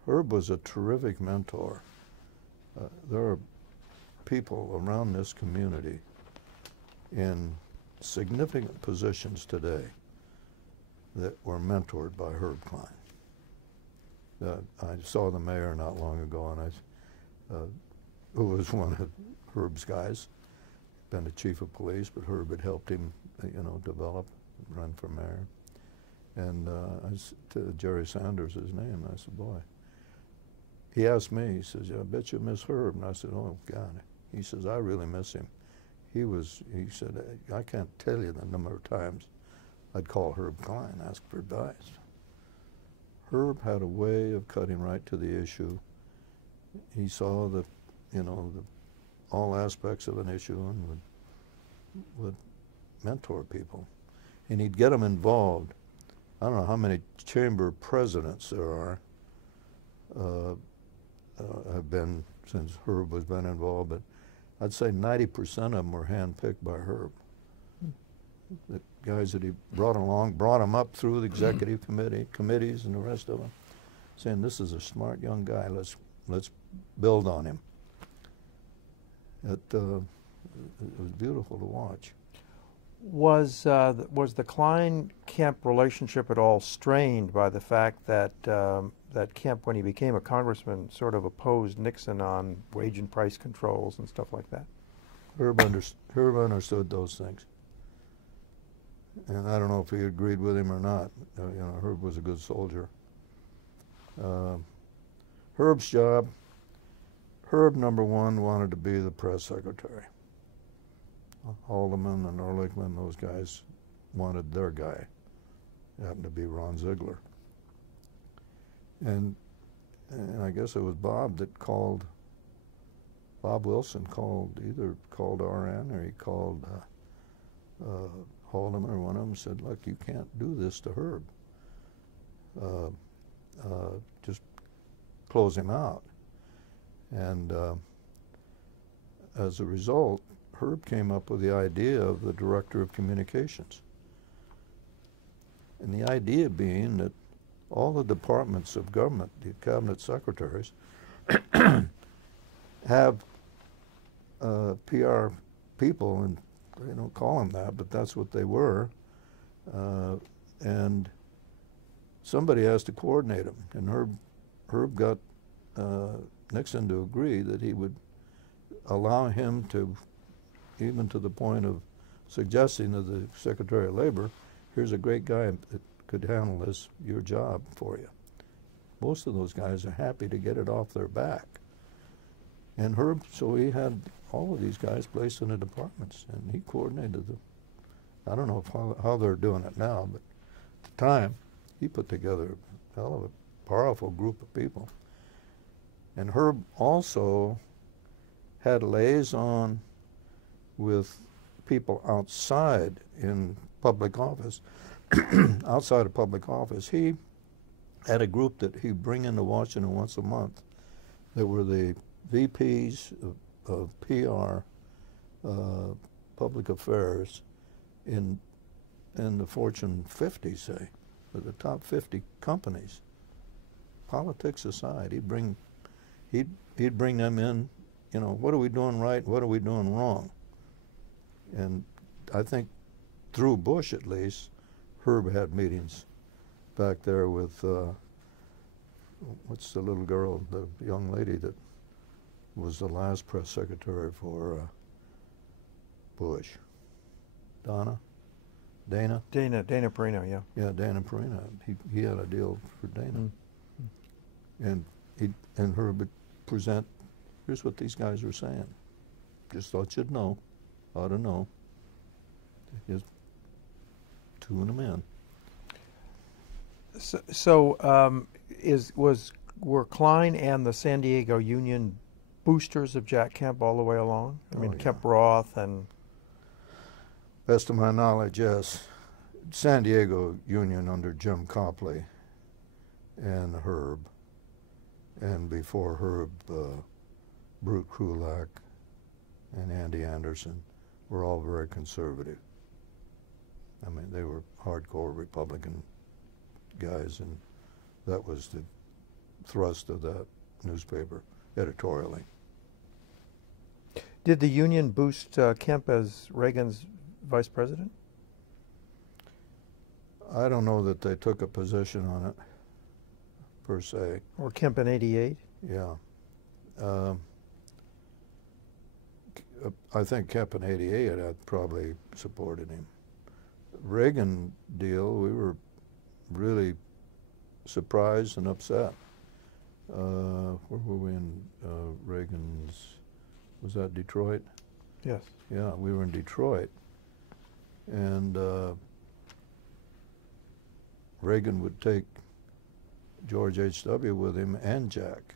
Herb was a terrific mentor. There are people around this community in significant positions today that were mentored by Herb Klein. I saw the mayor not long ago, and who was one of Herb's guys, been the chief of police, but Herb had helped him, develop, run for mayor. And to Jerry Sanders, his name, I said, boy. He asked me, he says, I bet you miss Herb. And I said, oh, God. He says, I really miss him. He said, I can't tell you the number of times I'd call Herb Klein, ask for advice. Herb had a way of cutting right to the issue. He saw all aspects of an issue and would mentor people. And he'd get them involved I don't know how many chamber presidents there are, have been since Herb has been involved, but I'd say 90% of them were handpicked by Herb. The guys that he brought along, brought him up through the executive committees and the rest of them, saying, this is a smart young guy, let's build on him. It was beautiful to watch. Was the Klein-Kemp relationship at all strained by the fact that that Kemp, when he became a congressman, sort of opposed Nixon on wage and price controls and stuff like that? Herb understood those things, and I don't know if he agreed with him or not. You know, Herb was a good soldier. Herb's job. Herb, number one, wanted to be the press secretary. Haldeman and Ehrlichman, those guys wanted their guy. It happened to be Ron Ziegler. And I guess it was Bob that called, Bob Wilson either called RN or he called Haldeman, or one of them said, look, you can't do this to Herb. Just close him out. And as a result, Herb came up with the idea of the director of communications. And the idea being that all the departments of government, the cabinet secretaries, have PR people, and they don't call them that, but that's what they were. And somebody has to coordinate them. And Herb got Nixon to agree that he would allow him to, even to the point of suggesting to the Secretary of Labor, here's a great guy that could handle your job for you. Most of those guys are happy to get it off their back. And Herb, so he had all of these guys placed in the departments, and he coordinated them. I don't know how they're doing it now, but at the time, he put together a hell of a powerful group of people. And Herb also had a liaison with people outside in public office. Outside of public office, he had a group that he'd bring into Washington once a month. There were the VPs of PR, public affairs, in the Fortune 50, say, or the top 50 companies. Politics aside, he'd bring them in. You know, what are we doing right? What are we doing wrong? And I think through Bush, at least, Herb had meetings back there with what's the little girl, the young lady that was the last press secretary for Bush? Dana Perino, yeah. Yeah, Dana Perino. He had a deal for Dana. And Herb would present, here's what these guys were saying. Just thought you'd know, ought to know. Just tune them in. Were Klein and the San Diego Union boosters of Jack Kemp all the way along? I mean, yeah. Kemp Roth and... Best of my knowledge, yes. San Diego Union under Jim Copley and Herb, and before Herb, Brute Krulak and Andy Anderson were all very conservative. I mean, they were hardcore Republican guys, and that was the thrust of that newspaper editorially. Did the Union boost Kemp as Reagan's vice president? I don't know that they took a position on it, per se. Or Kemp in '88? Yeah. I think Kemp in '88 had probably supported him. Reagan deal, we were really surprised and upset. Where were we in Reagan's, was that Detroit? Yes. Yeah, we were in Detroit. And Reagan would take George H.W. with him and Jack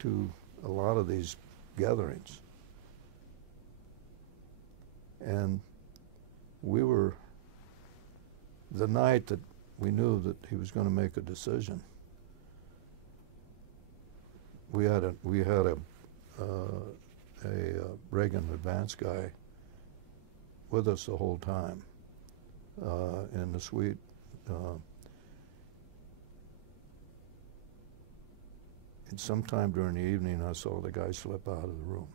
to a lot of these gatherings. And we were the night that we knew that he was going to make a decision, we had a Reagan advance guy with us the whole time in the suite. And sometime during the evening, I saw the guy slip out of the room.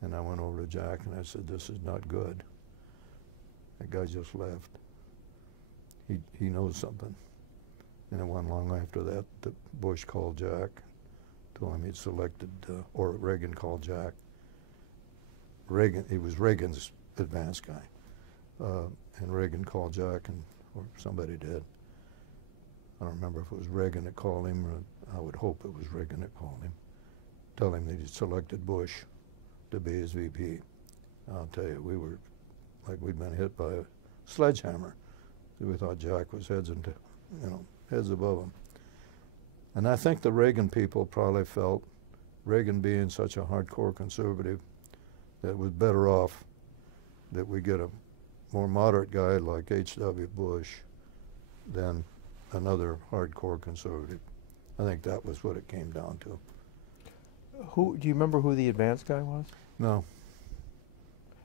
And I went over to Jack and I said, "This is not good. That guy just left. He knows something." And it wasn't long after that that Bush called Jack, told him he'd selected, or Reagan called Jack. He was Reagan's advance guy. And Reagan called Jack, or somebody did. I don't remember if it was Reagan that called him, or I would hope it was Reagan that called him, tell him that he'd selected Bush to be his VP. I'll tell you, we were like we'd been hit by a sledgehammer. We thought Jack was heads above him. And I think the Reagan people probably felt, Reagan being such a hardcore conservative, that it was better off that we get a more moderate guy like H.W. Bush than another hardcore conservative. I think that was what it came down to. Do you remember who the advance guy was? No.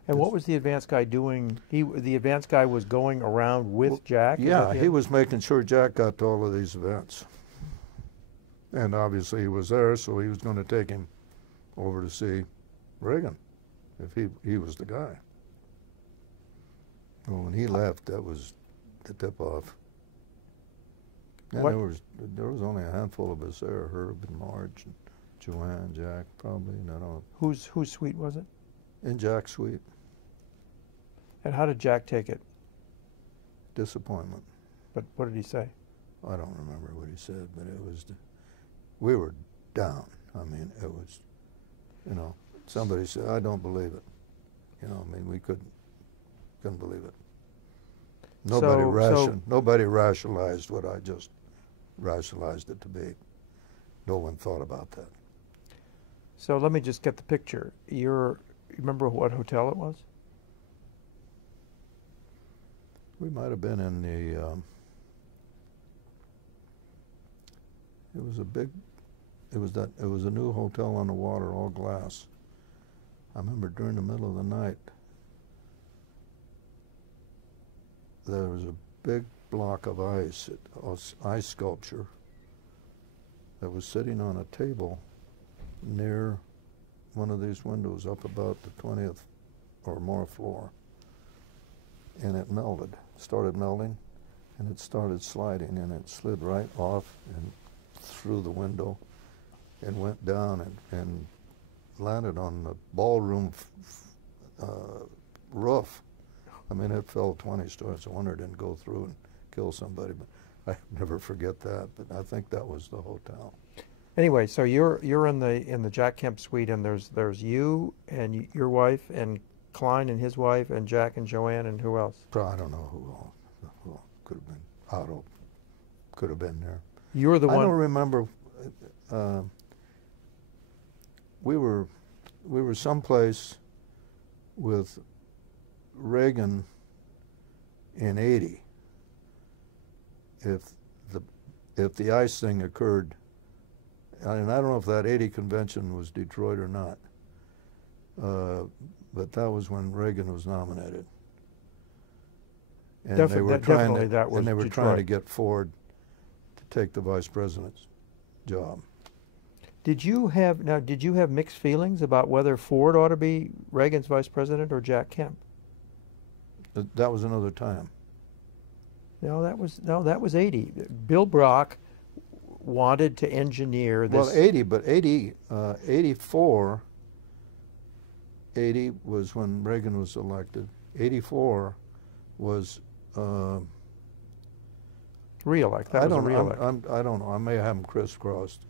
And what was the advance guy doing? The advance guy was going around with Jack? Yeah, he was making sure Jack got to all of these events. And obviously he was there, so he was going to take him over to see Reagan, if he was the guy. Well, when he left, that was the tip-off. And there was only a handful of us there, Herb and Marge and Joanne, Jack, probably. I don't know. Whose suite was it? In Jack's suite. And how did Jack take it? Disappointment. But what did he say? I don't remember what he said, but it was, we were down. I mean, it was, somebody said, "I don't believe it." We couldn't believe it. Nobody rationalized what I just rationalized it to be. No one thought about that. So let me just get the picture. You remember what hotel it was? We might have been in the, it was a new hotel on the water, all glass. I remember during the middle of the night, there was a big block of ice sculpture that was sitting on a table near one of these windows up about the 20th or more floor. And it started melting, and it started sliding, and it slid right off and through the window and went down and landed on the ballroom roof. I mean, it fell 20 stories. I wonder it didn't go through and kill somebody, but I never forget that. But I think that was the hotel. Anyway, so you're in the Jack Kemp suite, and there's you and your wife and Klein and his wife and Jack and Joanne and who else? I don't know who all could have been. Otto could have been there. You're the one. I don't remember. We were someplace with Reagan in '80. If the ice thing occurred, and I don't know if that '80 convention was Detroit or not, but that was when Reagan was nominated. And they were trying to get Ford to take the vice president's job. Did you have mixed feelings about whether Ford ought to be Reagan's vice president or Jack Kemp? That was another time. No, that was '80. Bill Brock wanted to engineer this. Well, '80, but '84. '80 was when Reagan was elected. '84 was. Re-elect. I don't know. I may have them crisscrossed,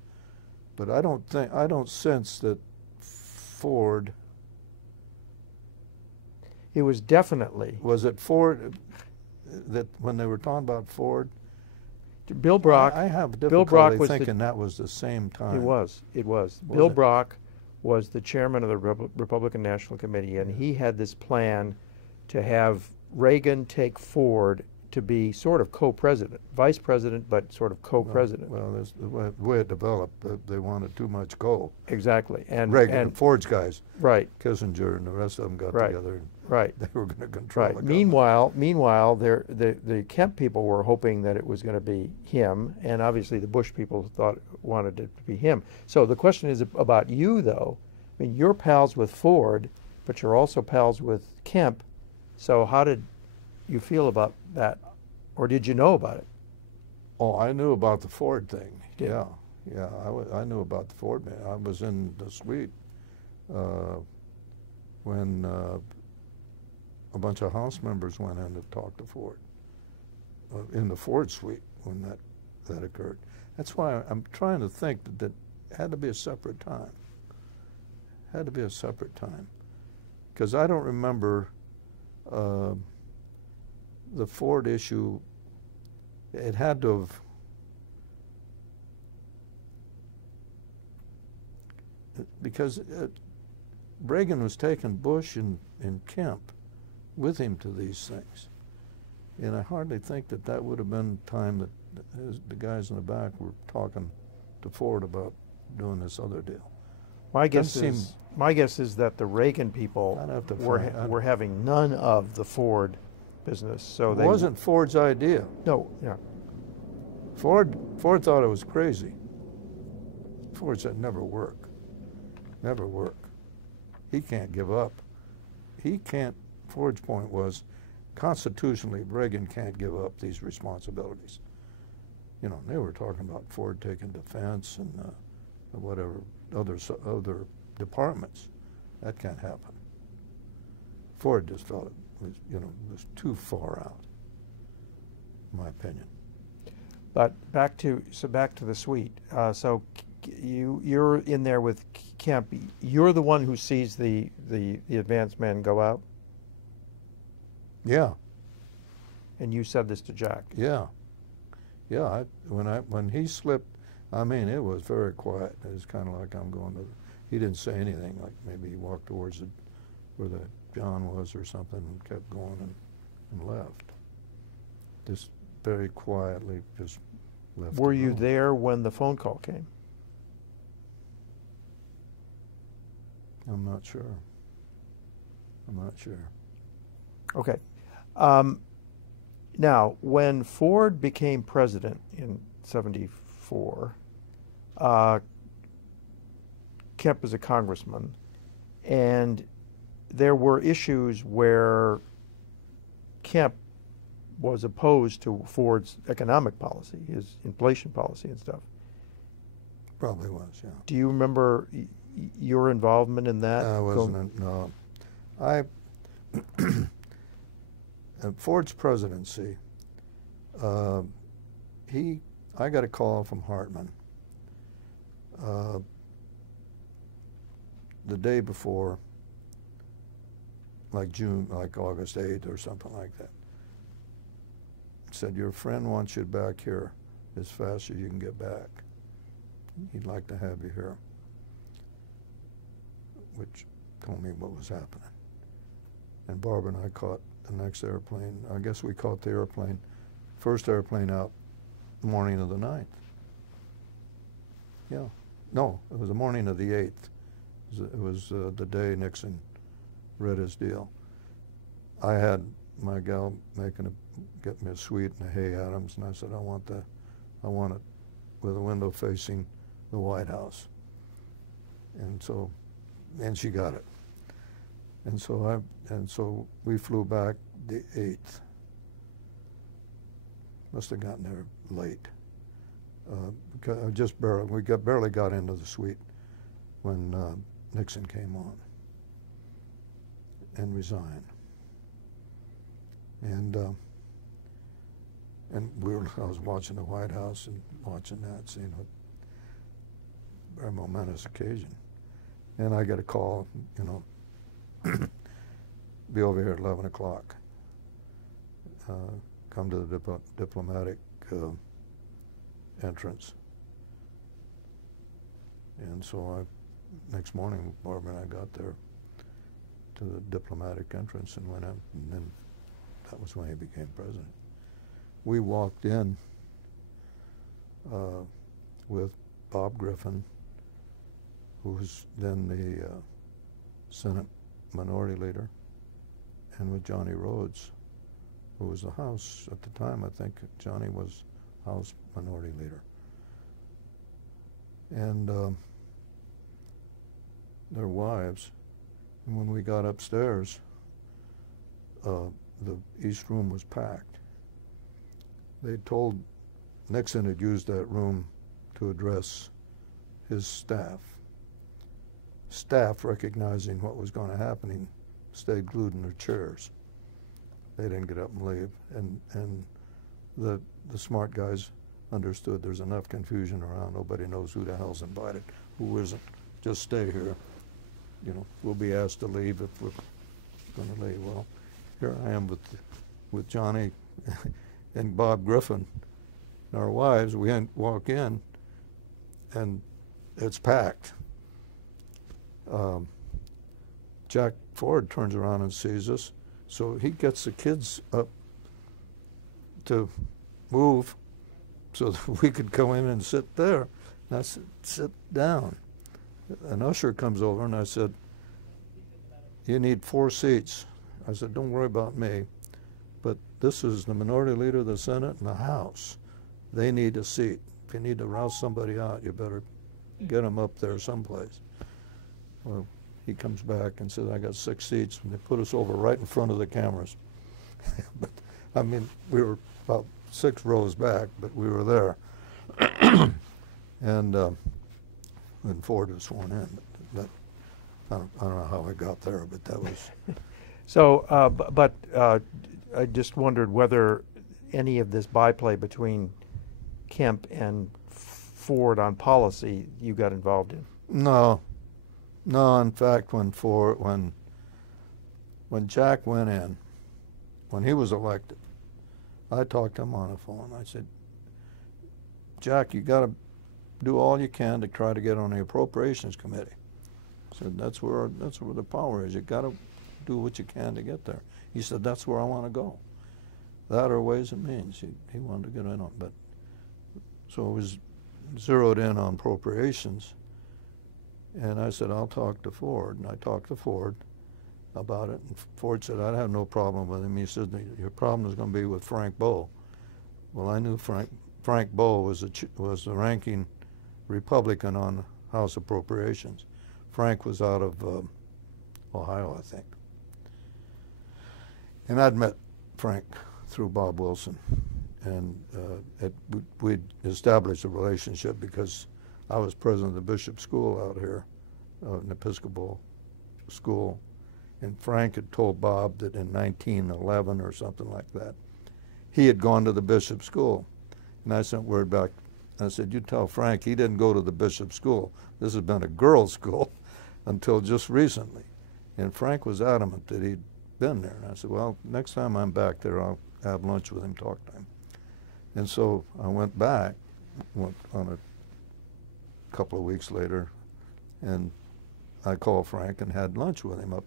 but I don't sense that Ford. It was definitely. Was it Ford that when they were talking about Ford? Bill Brock. I have difficulty thinking that was the same time. It was. Bill Brock was the chairman of the Republican National Committee, and he had this plan to have Reagan take Ford to be sort of co-president, vice president, but sort of co-president. Well, that's the way it developed. They wanted too much go. Exactly. And Reagan and and Ford's guys, right, Kissinger and the rest of them got Right. together. And right. they were going to control Right. the government. Meanwhile, the Kemp people were hoping that it was going to be him, and obviously the Bush people wanted it to be him. So the question is about you, though. I mean, you're pals with Ford, but you're also pals with Kemp. So how did you feel about that, or did you know about it? Oh, I knew about the Ford thing. Did? Yeah, yeah. I knew about the Ford man. I was in the suite when a bunch of House members went in to talk to Ford in the Ford suite when that occurred. That's why I'm trying to think that it had to be a separate time. Had to be a separate time, because I don't remember the Ford issue. It had to have. Because Reagan was taking Bush and Kemp with him to these things. And I hardly think that would have been time that the guys in the back were talking to Ford about doing this other deal. My guess is that the Reagan people I'd have to were having none of the Ford business. So It they wasn't Ford's idea. No, yeah. Ford thought it was crazy. Ford said, never work. Never work. He can't give up. He can't, Ford's point was, constitutionally, Reagan can't give up these responsibilities. You know, they were talking about Ford taking defense and whatever, other departments. That can't happen. Ford just felt it was, was too far out, in my opinion. But back to the suite. So you're in there with Kemp. You're the one who sees the advanced men go out, Yeah, and you said this to Jack. yeah, yeah. When he slipped, I mean, it was very quiet. It was kind of like I'm going to. He didn't say anything. Like maybe he walked towards where the John was or something, and kept going and left. Just very quietly, just left. Were the you room. there when the phone call came? I'm not sure. I'm not sure. Okay. Now, when Ford became president in '74, Kemp was a congressman, and there were issues where Kemp was opposed to Ford's economic policy, his inflation policy and stuff. Probably was, yeah. Do you remember your involvement in that? I wasn't. No, I. Ford's presidency. I got a call from Hartman the day before, like August 8th or something like that. Said, your friend wants you back here as fast as you can get back. He'd like to have you here, which told me what was happening. And Barbara and I caught the next airplane. I guess we caught the first airplane out the morning of the 9th. Yeah. No, it was the morning of the 8th. It was the day Nixon read his deal. I had my gal get me a suite in the Hay Adams, and I said, I want it with a window facing the White House. And she got it. And so we flew back the 8th. Must have gotten there late. We barely got into the suite when Nixon came on and resigned. And I was watching the White House and watching that, seeing a very momentous occasion. And I get a call, be over here at 11 o'clock. Come to the diplomatic entrance. And so next morning, Barbara and I got there to the diplomatic entrance and went in, and then That was when he became president. We walked in with Bob Griffin, who was then the Senate Minority Leader, and with Johnny Rhodes, who was the House at the time. I think Johnny was House Minority Leader. And their wives. And when we got upstairs, the East Room was packed. They told Nixon had used that room to address his staff. Staff, recognizing what was going to happen, stayed glued in their chairs. They didn't get up and leave. And the smart guys understood there's enough confusion around. Nobody knows who the hell's invited, who isn't. Just stay here. You know, we'll be asked to leave if we're going to leave. Well, here I am with Johnny and Bob Griffin and our wives. We walk in, and it's packed. Jack Ford turns around and sees us, so he gets the kids up to move so that we could go in and sit there. And I said, sit down. An usher comes over, and I said, you need 4 seats. I said, don't worry about me, but this is the Minority Leader of the Senate and the House. They need a seat. If you need to rouse somebody out, you better get them up there someplace. Well, he comes back and says, I got 6 seats, and they put us over right in front of the cameras. But, I mean, we were about 6 rows back, but we were there. And Ford was sworn in. That, I don't know how I got there, but that was. So, I just wondered whether any of this byplay between Kemp and Ford on policy you got involved in. No. In fact, when Jack went in, when he was elected, I talked to him on the phone. I said, Jack, you got to do all you can to try to get on the Appropriations Committee. I said, that's where the power is. You got to do what you can to get there. He said, that's where I want to go. That or Ways and Means. He wanted to get in on it. But so it was zeroed in on appropriations. And I said, I'll talk to Ford. And I talked to Ford about it. And Ford said, I'd have no problem with him. He said, your problem is going to be with Frank Bowe. Well, I knew Frank Bowe was the ranking Republican on House Appropriations. Frank was out of Ohio, I think. And I'd met Frank through Bob Wilson. And we'd established a relationship because I was president of the Bishop School out here, an Episcopal school. And Frank had told Bob that in 1911 or something like that, he had gone to the Bishop School. And I sent word back. I said, you tell Frank he didn't go to the Bishop School. This has been a girls' school until just recently. And Frank was adamant that he'd been there. And I said, well, next time I'm back there, I'll have lunch with him, talk to him. And so I went back, went on a couple of weeks later, and I called Frank and had lunch with him up.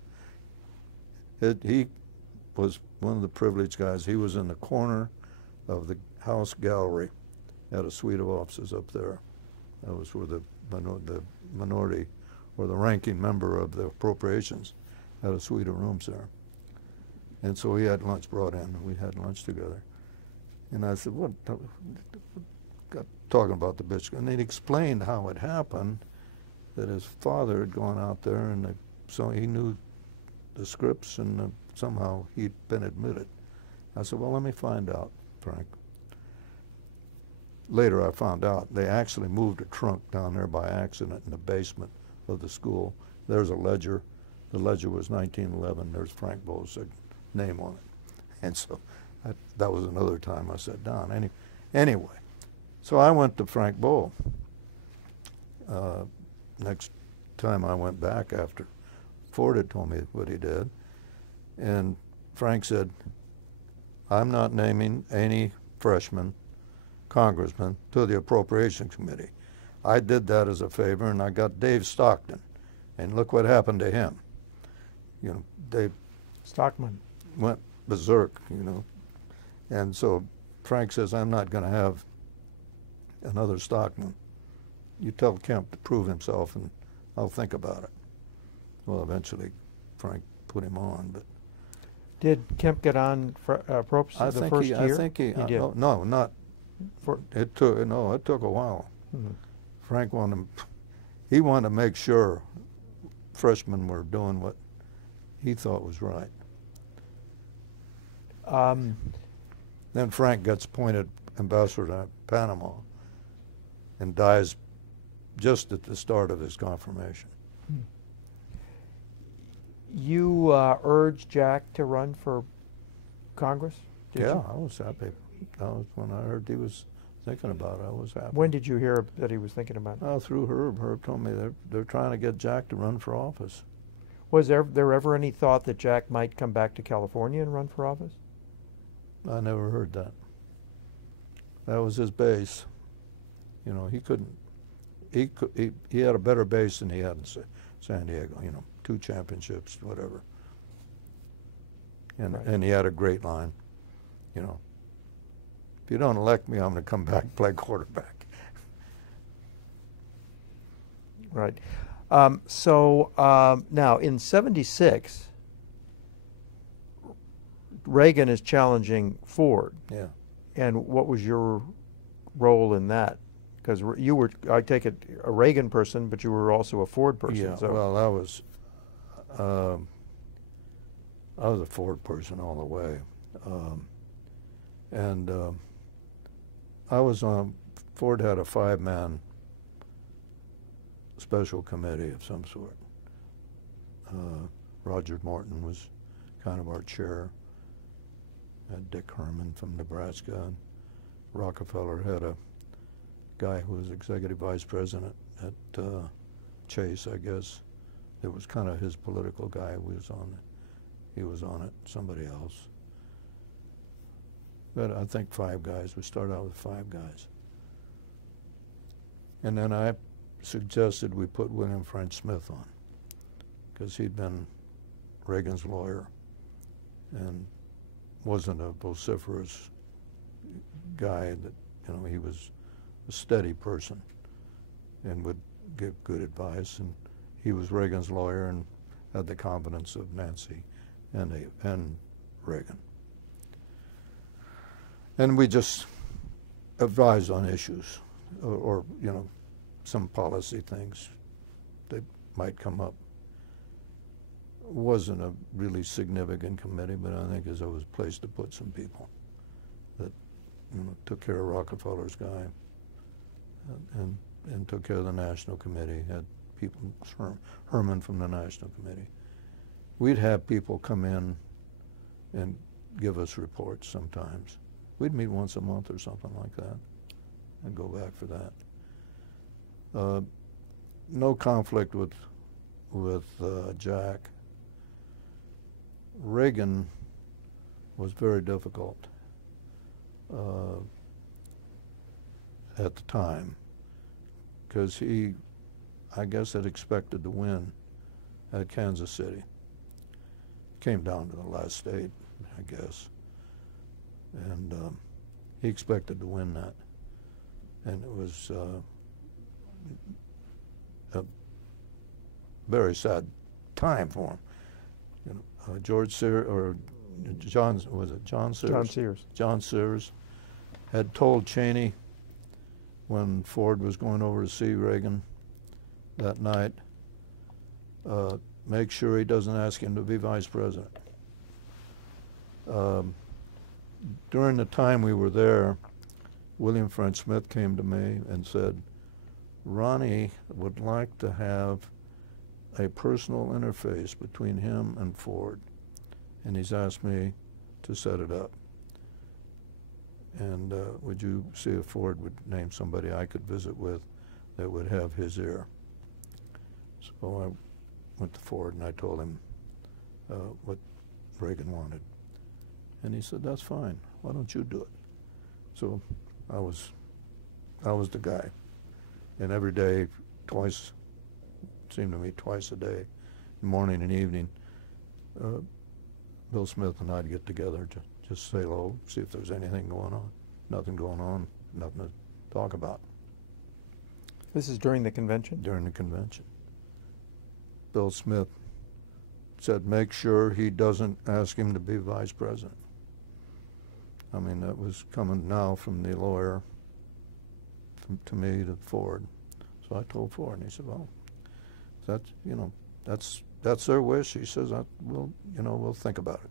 He was one of the privileged guys. He was in the corner of the House gallery at a suite of offices up there. That was where the minority or the ranking member of the appropriations had a suite of rooms there. And so he had lunch brought in, and we had lunch together. And I said, what? Got talking about the bishop. And he explained how it happened, that his father had gone out there, and so he knew the scripts, and somehow he'd been admitted. I said, well, let me find out, Frank. Later I found out they actually moved a trunk down there by accident in the basement of the school. There's a ledger. The ledger was 1911. There's Frank Bowe's name on it. And so that was another time I sat down. Anyway, so I went to Frank Bowe. Next time I went back after Ford had told me what he did. And Frank said, I'm not naming any freshman congressman to the Appropriations Committee. I did that as a favor, and I got Dave Stockton. And look what happened to him. You know, Dave Stockman went berserk, you know. And so Frank says, I'm not going to have another Stockman. You tell Kemp to prove himself, and I'll think about it. Well, eventually Frank put him on, but Did Kemp get on for, Probst I the think first he, year? I think he did. no, not. For, It took a while. Mhm. Frank he wanted to make sure freshmen were doing what he thought was right. Then Frank gets appointed ambassador to Panama and dies just at the start of his confirmation. You urged Jack to run for Congress? Did Yeah, you? I was happy. When I heard he was thinking about it, I was happy. When did you hear that he was thinking about it? Oh, through Herb. Herb told me they're trying to get Jack to run for office. Was there ever any thought that Jack might come back to California and run for office? I never heard that. That was his base. You know, he couldn't. He had a better base than he had in San Diego. You know, 2 championships, whatever. And Right. and he had a great line. You know, if you don't elect me, I'm going to come back and play quarterback. Right. Now, in '76, Reagan is challenging Ford. Yeah. And what was your role in that? Because you were, I take it, a Reagan person, but you were also a Ford person. Yeah. So. Well, I was a Ford person all the way, I was on. Ford had a 5-man special committee of some sort. Roger Morton was kind of our chair. Had Dick Herman from Nebraska. And Rockefeller had a guy who was executive vice president at Chase, I guess. It was kind of his political guy who was on it. He was on it, somebody else. But I think 5 guys. We started out with 5 guys. And then I suggested we put William French Smith on, because he'd been Reagan's lawyer and wasn't a vociferous guy. That, you know, he was a steady person and would give good advice. And he was Reagan's lawyer and had the confidence of Nancy and Reagan. And we just advised on issues, or you know, some policy things that might come up. It wasn't a really significant committee, but I think there's always a place to put some people that, you know, took care of Rockefeller's guy and took care of the National Committee, had people, Herman from the National Committee. We'd have people come in and give us reports sometimes. We'd meet once a month or something like that and go back for that. No conflict with Jack. Reagan was very difficult at the time, because he, I guess, had expected to win at Kansas City. Came down to the last state, I guess. And he expected to win that. And it was a very sad time for him. You know, George Sears, or John, was it John Sears? John Sears. John Sears had told Cheney when Ford was going over to see Reagan that night, make sure he doesn't ask him to be vice president. During the time we were there, William French Smith came to me and said, Ronnie would like to have a personal interface between him and Ford, and he's asked me to set it up. And would you see if Ford would name somebody I could visit with that would have his ear? So I went to Ford and I told him what Reagan wanted. And he said, that's fine, why don't you do it? So I was the guy. And every day, twice, it seemed to me twice a day, morning and evening, Bill Smith and I'd get together to just say hello, see if there's anything going on. Nothing going on, nothing to talk about. This is during the convention? During the convention. Bill Smith said, make sure he doesn't ask him to be vice president. I mean, that was coming now from the lawyer to me to Ford. So I told Ford, and he said, well, that's, you know, that's their wish. He says, we'll think about it.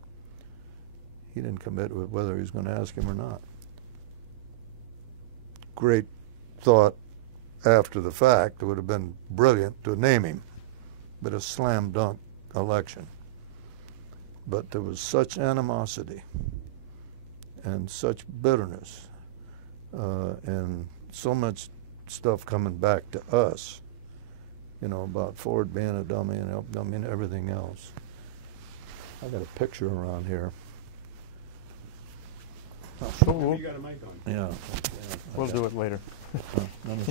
He didn't commit with whether he was going to ask him or not. Great thought after the fact. It would have been brilliant to name him, but a slam dunk election. But there was such animosity and such bitterness and so much stuff coming back to us, you know, about Ford being a dummy and everything else. I got a picture around here. You got a mic on. Yeah. We'll do it later. Let me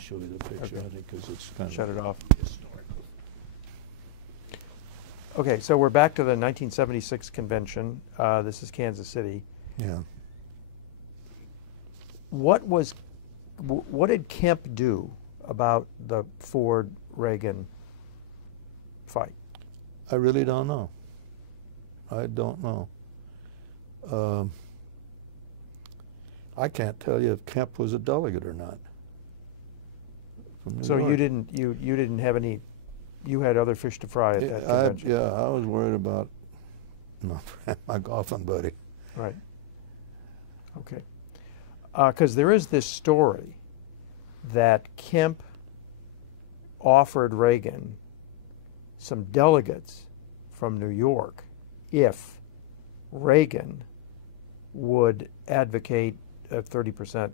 show you the picture, Okay. I think, because it's kind Shut of it off. Historical. Okay, so we're back to the 1976 convention. This is Kansas City. Yeah. What did Kemp do about the Ford-Reagan fight? I really don't know. I don't know. I can't tell you if Kemp was a delegate or not. From New So York. you didn't have any. You had other fish to fry at that convention. Yeah, I was worried about my golfing buddy. Right. Okay. Because there is this story that Kemp offered Reagan some delegates from New York if Reagan would advocate a 30%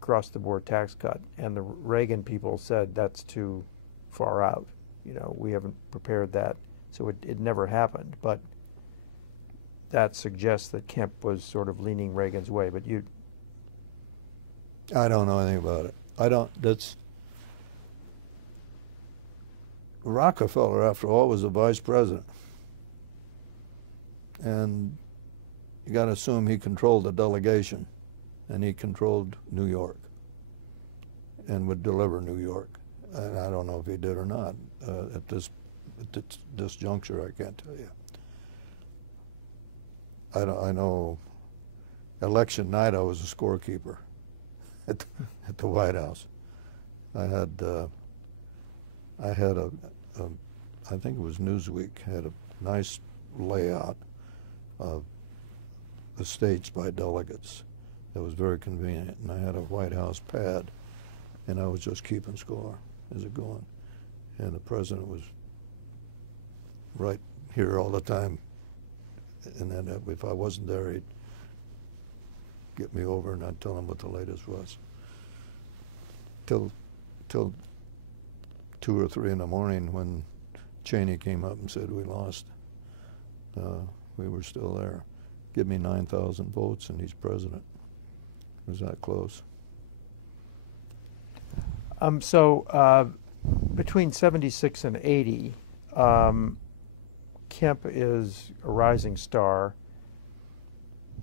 across-the-board tax cut, and the Reagan people said that's too far out. You know, we haven't prepared that, so it never happened. But that suggests that Kemp was sort of leaning Reagan's way. But you, I don't know anything about it. That's Rockefeller, after all, was the vice president. And you got to assume he controlled the delegation, and he controlled New York and would deliver New York. And I don't know if he did or not. At this juncture, I can't tell you. I know election night I was a scorekeeper at the White House. I had I think it was Newsweek, had a nice layout of the states by delegates. That was very convenient, and I had a White House pad, and I was just keeping score as it going. And the president was right here all the time, and then if I wasn't there, he'd get me over and I'd tell him what the latest was. Till 2 or 3 in the morning when Cheney came up and said we lost. We were still there. Give me 9,000 votes and he's president. It was that close. Between 76 and 80, Kemp is a rising star.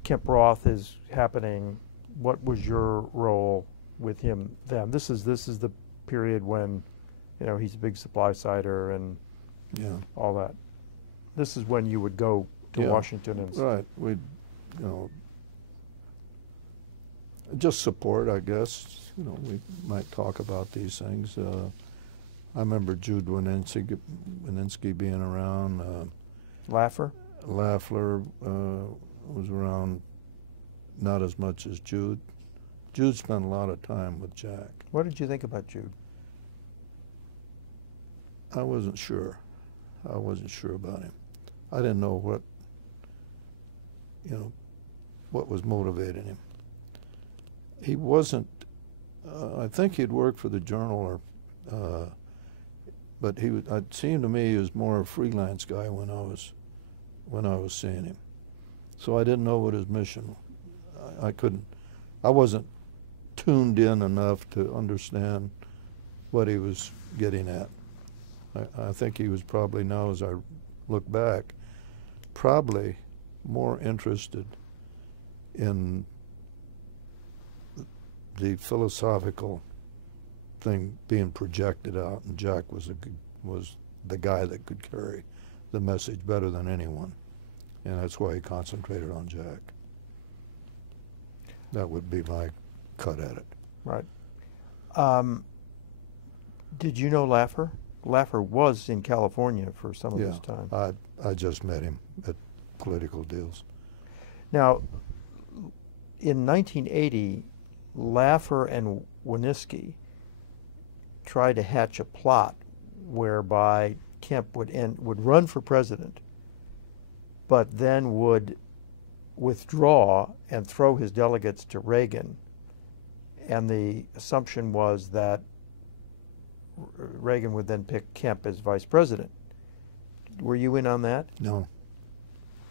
Kemp Roth is happening. What was your role with him then? This is the period when, you know, he's a big supply sider and all that. This is when you would go to Washington and right. We'd, you know, just support, I guess. You know, we might talk about these things. I remember Jude Wininski being around. Laffer was around, not as much as Jude. Jude spent a lot of time with Jack. What did you think about Jude? I wasn't sure. I wasn't sure about him. I didn't know what was motivating him. He wasn't. I think he'd worked for the Journal, but it seemed to me he was more a freelance guy when I was seeing him. So I didn't know what his mission. I wasn't tuned in enough to understand what he was getting at. I think he was probably, now as I look back, probably more interested in the philosophical thing being projected out, and Jack was the guy that could carry the message better than anyone, and that's why he concentrated on Jack. That would be my cut at it. Right. Did you know Laffer? Laffer was in California for some of his time. I just met him at political deals. Now, in 1980, Laffer and Winooski tried to hatch a plot whereby Kemp would run for president, but then would withdraw and throw his delegates to Reagan. And the assumption was that Reagan would then pick Kemp as vice president. Were you in on that? No.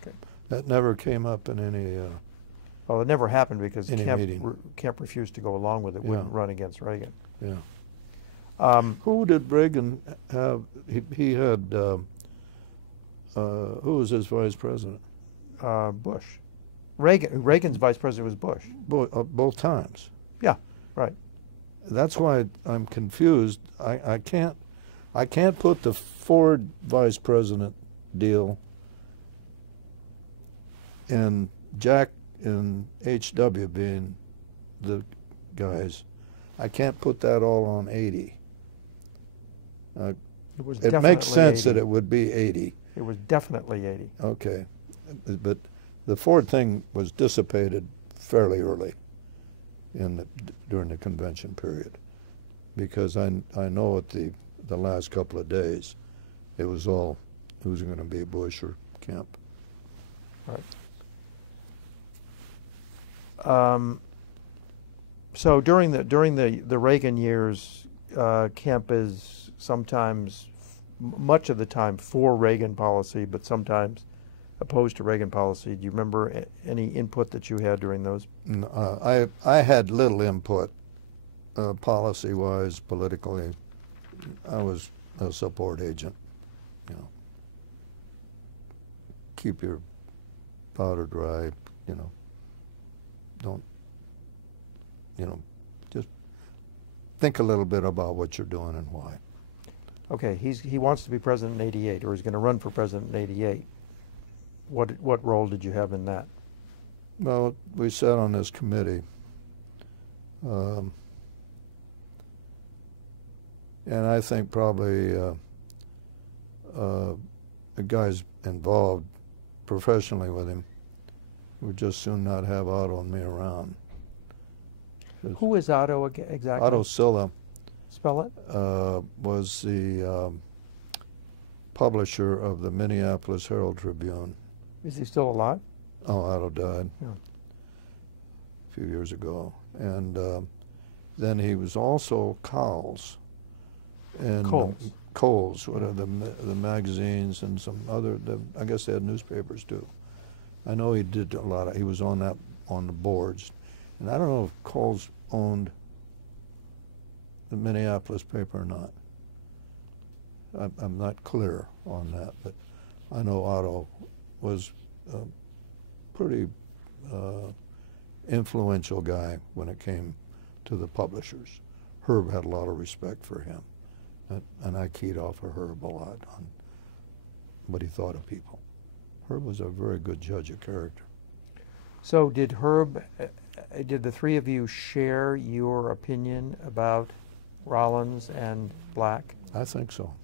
Okay. That never came up in any. Well, it never happened because meeting. Kemp refused to go along with it, wouldn't run against Reagan. Yeah. Who did Reagan have? He had. Who was his vice president? Bush. Reagan's vice president was Bush. Both times. Yeah, right. That's why I'm confused. I can't put the Ford vice president deal and Jack and H.W. being the guys. I can't put that all on 80. It makes sense 80. that it would be 80. It was definitely 80. Okay. But the Ford thing was dissipated fairly early during the convention period, because I know at the last couple of days it was all who's going to be Bush or Kemp. Right. So during the Reagan years, Kemp is sometimes, much of the time, for Reagan policy, but sometimes opposed to Reagan policy. Do you remember any input that you had during those? I had little input, policy-wise, politically. I was a support agent. You know, keep your powder dry. You know, don't. You know, just think a little bit about what you're doing and why. Okay, he wants to be president in '88, or he's going to run for president in '88. What role did you have in that? Well, we sat on this committee, and I think probably the guys involved professionally with him would just soon not have Otto and me around. Who is Otto exactly? Otto Silla Spell it. was the publisher of the Minneapolis Herald Tribune. Is he still alive? Oh, Otto died Yeah. a few years ago. And then he was also Cowles. And Coles, what are the magazines and some other, I guess they had newspapers too. I know he did a lot he was on the boards. And I don't know if Coles owned the Minneapolis paper or not. I'm not clear on that, but I know Otto was a pretty influential guy when it came to the publishers. Herb had a lot of respect for him, and I keyed off of Herb a lot on what he thought of people. Herb was a very good judge of character. So did the three of you share your opinion about Rollins and Black? I think so.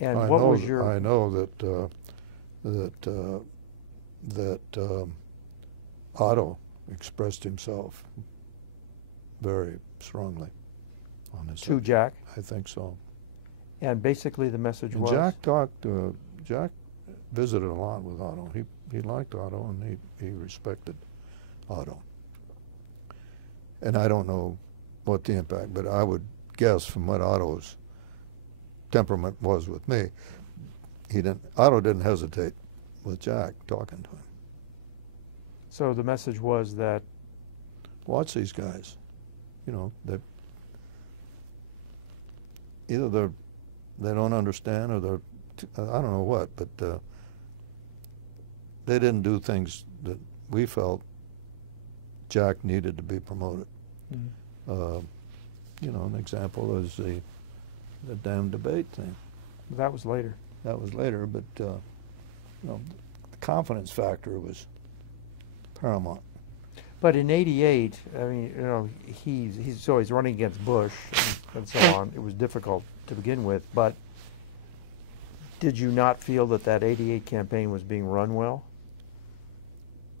And what was your? I know that Otto expressed himself very strongly on this. To Jack? I think so. And basically the message was? Jack visited a lot with Otto. He liked Otto and he respected Otto. And I don't know what the impact, but I would guess from what Otto's temperament was with me, Otto didn't hesitate with Jack talking to him. So the message was that? Watch these guys. You know, either they don't understand or I don't know what, but they didn't do things that we felt Jack needed to be promoted. Mm. You know, an example is the damn debate thing. That was later. That was later, but you know, the confidence factor was paramount. But in '88, I mean, you know, he's always running against Bush and so on. It was difficult to begin with, but did you not feel that that '88 campaign was being run well?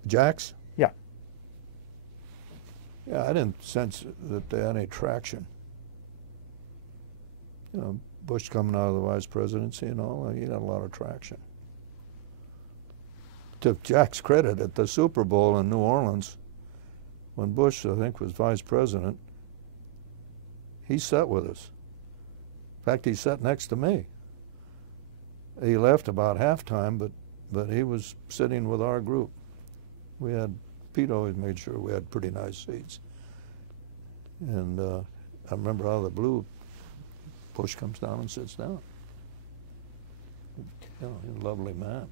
Jack's? Yeah. Yeah, I didn't sense that they had any traction. You know, Bush coming out of the vice presidency and all, he had a lot of traction. To Jack's credit, at the Super Bowl in New Orleans, when Bush, I think, was vice president, he sat with us. In fact, he sat next to me. He left about halftime, but he was sitting with our group. We had, Pete always made sure we had pretty nice seats. And I remember out of the blue, Bush comes down and sits down. You know, he's a lovely man.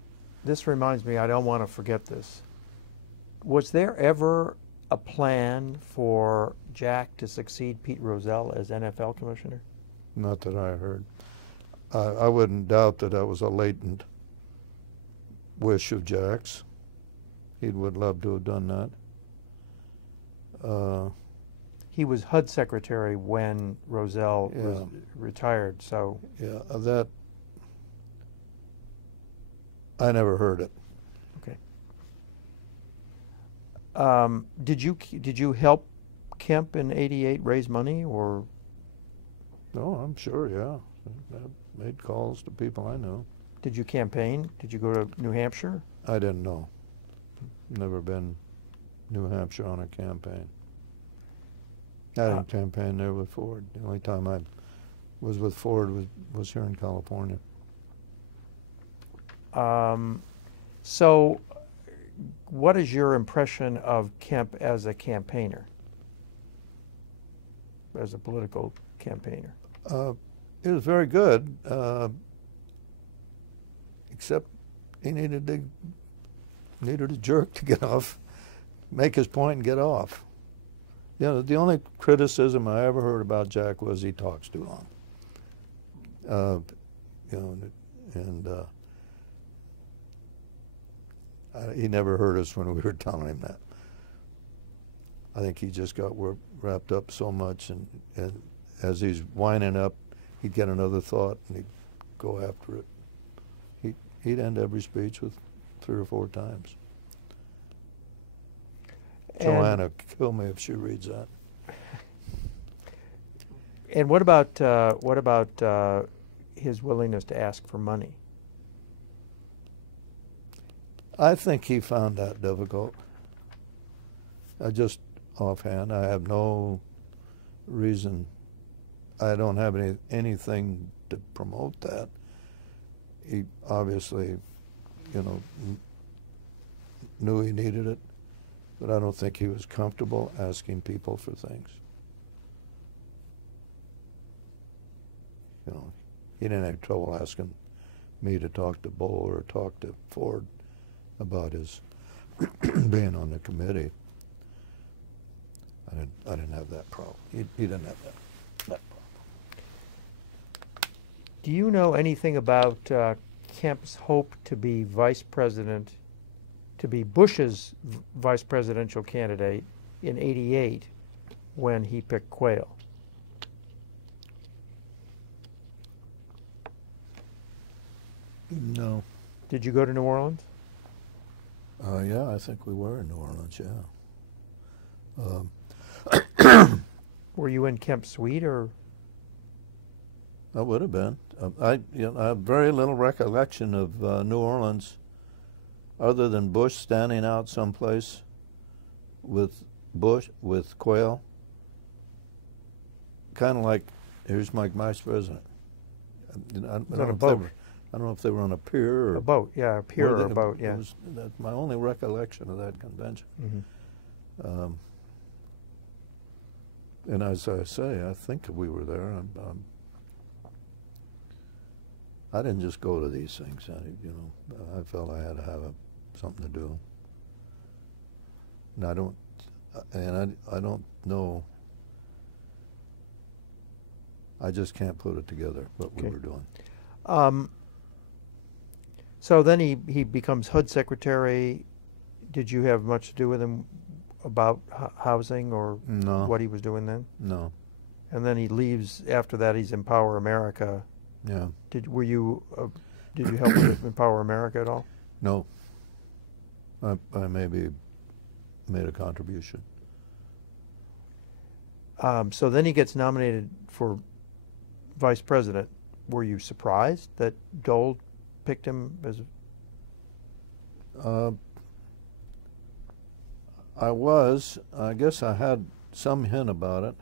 This reminds me, I don't want to forget this. Was there ever a plan for Jack to succeed Pete Rozelle as NFL commissioner? Not that I heard. I wouldn't doubt that that was a latent wish of Jack's. He would love to have done that. He was HUD secretary when Rozelle was retired, so... Yeah, that... I never heard it. Okay. Did you help Kemp in '88 raise money, or? No, I'm sure. Yeah, I made calls to people I know. Did you campaign? Did you go to New Hampshire? I didn't know. Never been New Hampshire on a campaign. I didn't campaign there with Ford. The only time I was with Ford was here in California. So, what is your impression of Kemp as a campaigner, as a political campaigner? It was very good, except he needed a jerk to get off, make his point and get off. You know, the only criticism I ever heard about Jack was he talks too long. You know, and he never heard us when we were telling him that. I think he just got wrapped up so much, and as he's winding up, he'd get another thought and he'd go after it. He'd end every speech with 3 or 4 times. Joanna, kill me if she reads that. And what about his willingness to ask for money? I think he found that difficult. Just offhand, I have no reason. I don't have anything to promote that. He obviously, you know, knew he needed it, but I don't think he was comfortable asking people for things. You know, he didn't have trouble asking me to talk to Bull or talk to Ford about his being on the committee. I didn't have that problem. He didn't have that problem. Do you know anything about Kemp's hope to be vice president, to be Bush's vice presidential candidate in '88 when he picked Quayle? No. Did you go to New Orleans? Yeah, I think we were in New Orleans, yeah. Were you in Kemp's suite, or? I would have been. I have very little recollection of New Orleans, other than Bush standing out someplace with Quayle, kind of like, here's my vice president. I don't know if they were on a pier or a boat. Yeah, a pier or a boat. Yeah, that's my only recollection of that convention. Mm-hmm. And as I say, I think we were there. I didn't just go to these things. I felt I had to have something to do. And I don't know. I just can't put it together what we Okay. were doing. So then he becomes HUD secretary. Did you have much to do with him about housing or No. what he was doing then? No. And then he leaves. After that, he's Empower America. Yeah. Did you help with Empower America at all? No. I maybe made a contribution. So then he gets nominated for vice president. Were you surprised that Dole picked him as? I was. I guess I had some hint about it.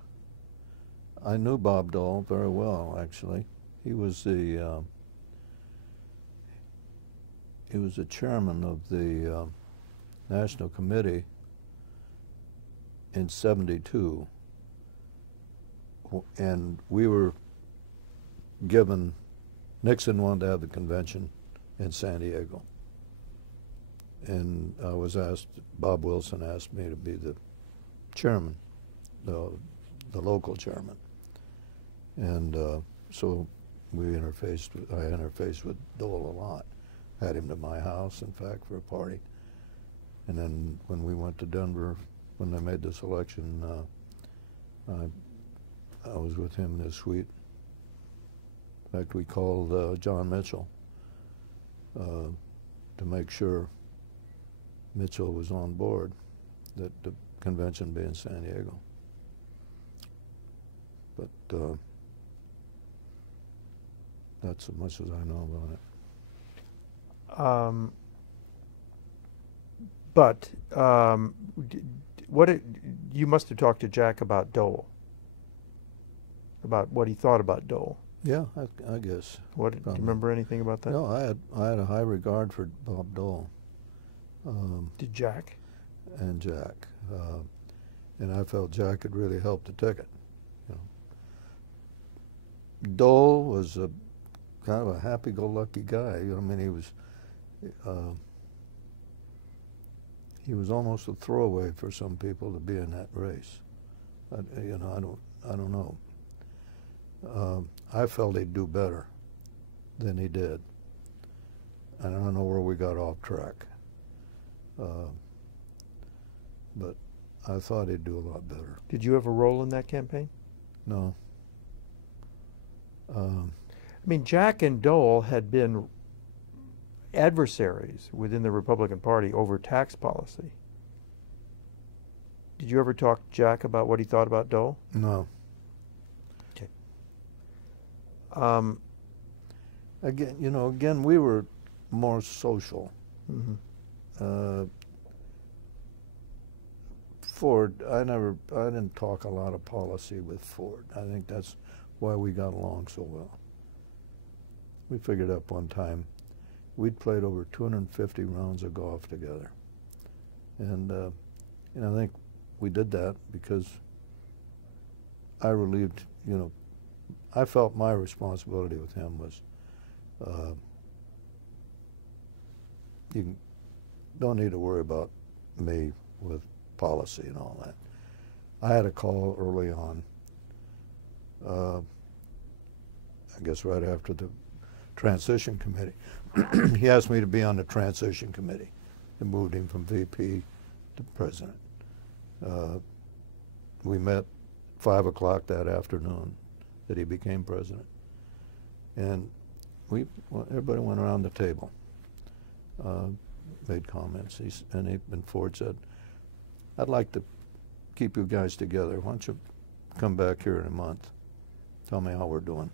I knew Bob Dole very well, actually. He was the chairman of the National Committee in '72, and we were given. Nixon wanted to have the convention in San Diego, and I was asked. Bob Wilson asked me to be the chairman, the local chairman, and so we interfaced. I interfaced with Dole a lot. Had him to my house, in fact, for a party. And then when we went to Denver, when they made this election, I was with him in his suite. In fact, we called John Mitchell to make sure Mitchell was on board, that the convention be in San Diego. But that's as much as I know about it. But you must have talked to Jack about Dole, about what he thought about Dole. Yeah, I guess. Do you remember anything about that? No, I had a high regard for Bob Dole. Did Jack? And Jack, and I felt Jack could really help the ticket. You know. Dole was a kind of a happy-go-lucky guy. You know, I mean, he was almost a throwaway for some people to be in that race. You know, I don't know. I felt he'd do better than he did. And I don't know where we got off track. But I thought he'd do a lot better. Did you have a role in that campaign? No. I mean, Jack and Dole had been adversaries within the Republican Party over tax policy. Did you ever talk to Jack about what he thought about Dole? No. Okay. Again, we were more social. Mm-hmm. Ford, I didn't talk a lot of policy with Ford. I think that's why we got along so well. We figured up one time we'd played over 250 rounds of golf together. And I think we did that because I relieved, I felt my responsibility with him was you don't need to worry about me with policy and all that. I had a call early on, I guess right after the transition committee. He asked me to be on the transition committee. It moved him from VP to president. We met 5 o'clock that afternoon that he became president. And everybody went around the table, made comments. And Ford said, I'd like to keep you guys together. Why don't you come back here in a month? Tell me how we're doing.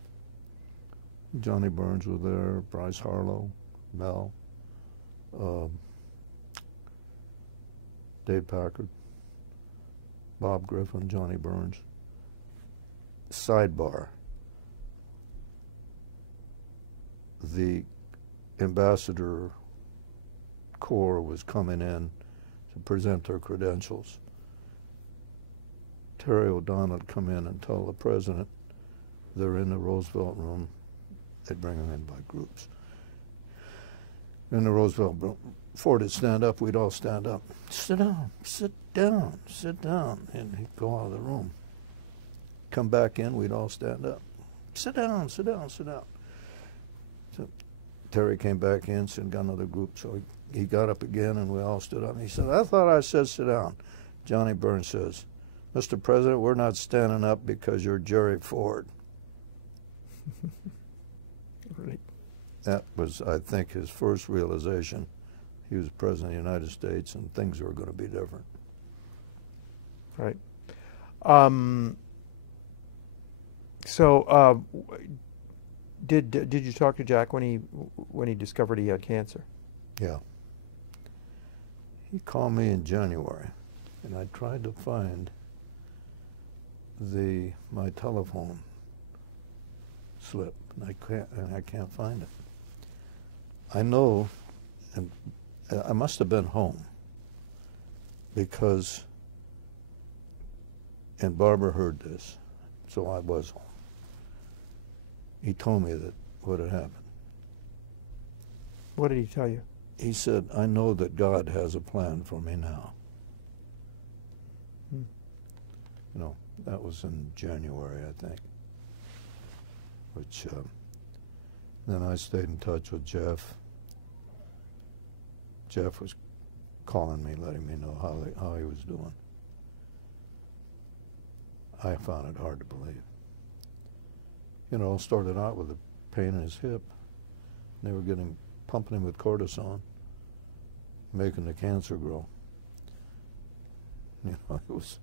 Johnny Burns was there, Bryce Harlow, Mel, Dave Packard, Bob Griffin, Johnny Burns. Sidebar. The ambassador corps was coming in to present their credentials. Terry O'Donnell would come in and tell the president they're in the Roosevelt room. They'd bring them in by groups. in the Roosevelt, before they'd stand up, we'd all stand up. Sit down, sit down, sit down. And he'd go out of the room. Come back in, we'd all stand up. Sit down, sit down, sit down. So Terry came back in, and got another group, so he got up again, and we all stood up. And he said, I thought I said sit down. Johnny Burns says, Mr. President, we're not standing up because you're Jerry Ford. Right. That was, I think, his first realization. He was President of the United States, and things were going to be different. Right. So, did you talk to Jack when he discovered he had cancer? Yeah. He called me in January, and I tried to find my telephone slip, and I can't find it. I know, and I must have been home, because, and Barbara heard this, so I was home. He told me that what had happened. What did he tell you? He said, I know that God has a plan for me now. Hmm. You know, that was in January, I think. Which, then I stayed in touch with Jeff. Jeff was calling me, letting me know how he was doing. I found it hard to believe. You know, started out with a pain in his hip. They were pumping him with cortisone, making the cancer grow. You know, it was,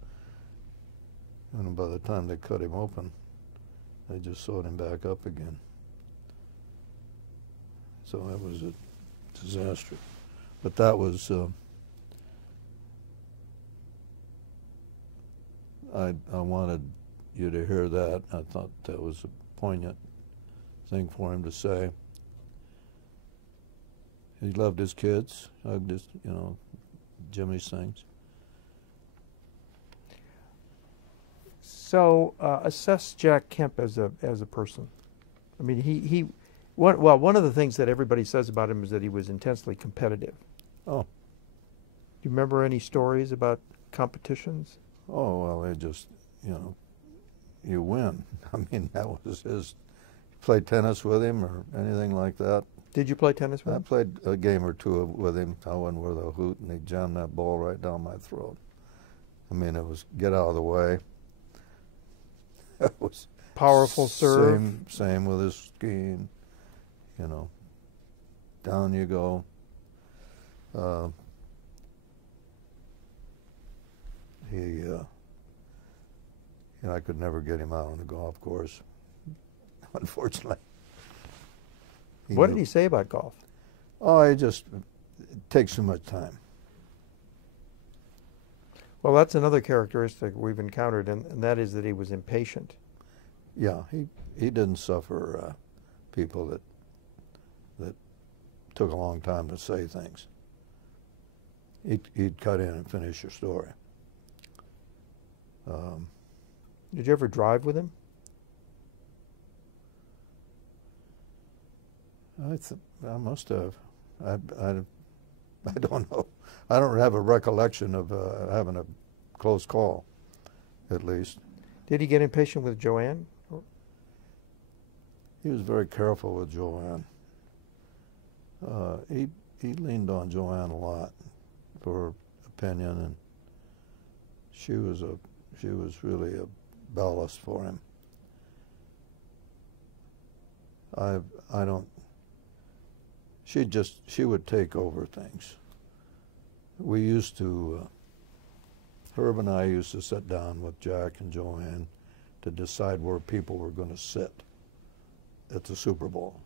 and by the time they cut him open, they just sewed him back up again. So that was a disaster. But that was, I wanted you to hear that. I thought that was a poignant thing for him to say. He loved his kids, hugged his, you know, Jimmy's things. So, assess Jack Kemp as a person. I mean, one of the things that everybody says about him is that he was intensely competitive. Oh. Do you remember any stories about competitions? Oh, well, they just, you know, you win. I mean, that was his. Played tennis with him or anything like that? Did you play tennis with him? I played a game or two with him. I went with a hoot, and he jammed that ball right down my throat. I mean, it was get out of the way. It was powerful serve. Same with his skiing. You know, down you go. I could never get him out on the golf course, unfortunately. What did he say about golf? Oh, it takes too much time. Well, that's another characteristic we've encountered, and that is that he was impatient. Yeah, he didn't suffer people that took a long time to say things. He'd cut in and finish your story. Did you ever drive with him? I must have. I don't know. I don't have a recollection of having a close call, at least. Did he get impatient with Joanne? He was very careful with Joanne. He leaned on Joanne a lot for opinion, and she was really a ballast for him. I don't. She would take over things. We used to, Herb and I used to sit down with Jack and Joanne to decide where people were going to sit at the Super Bowl.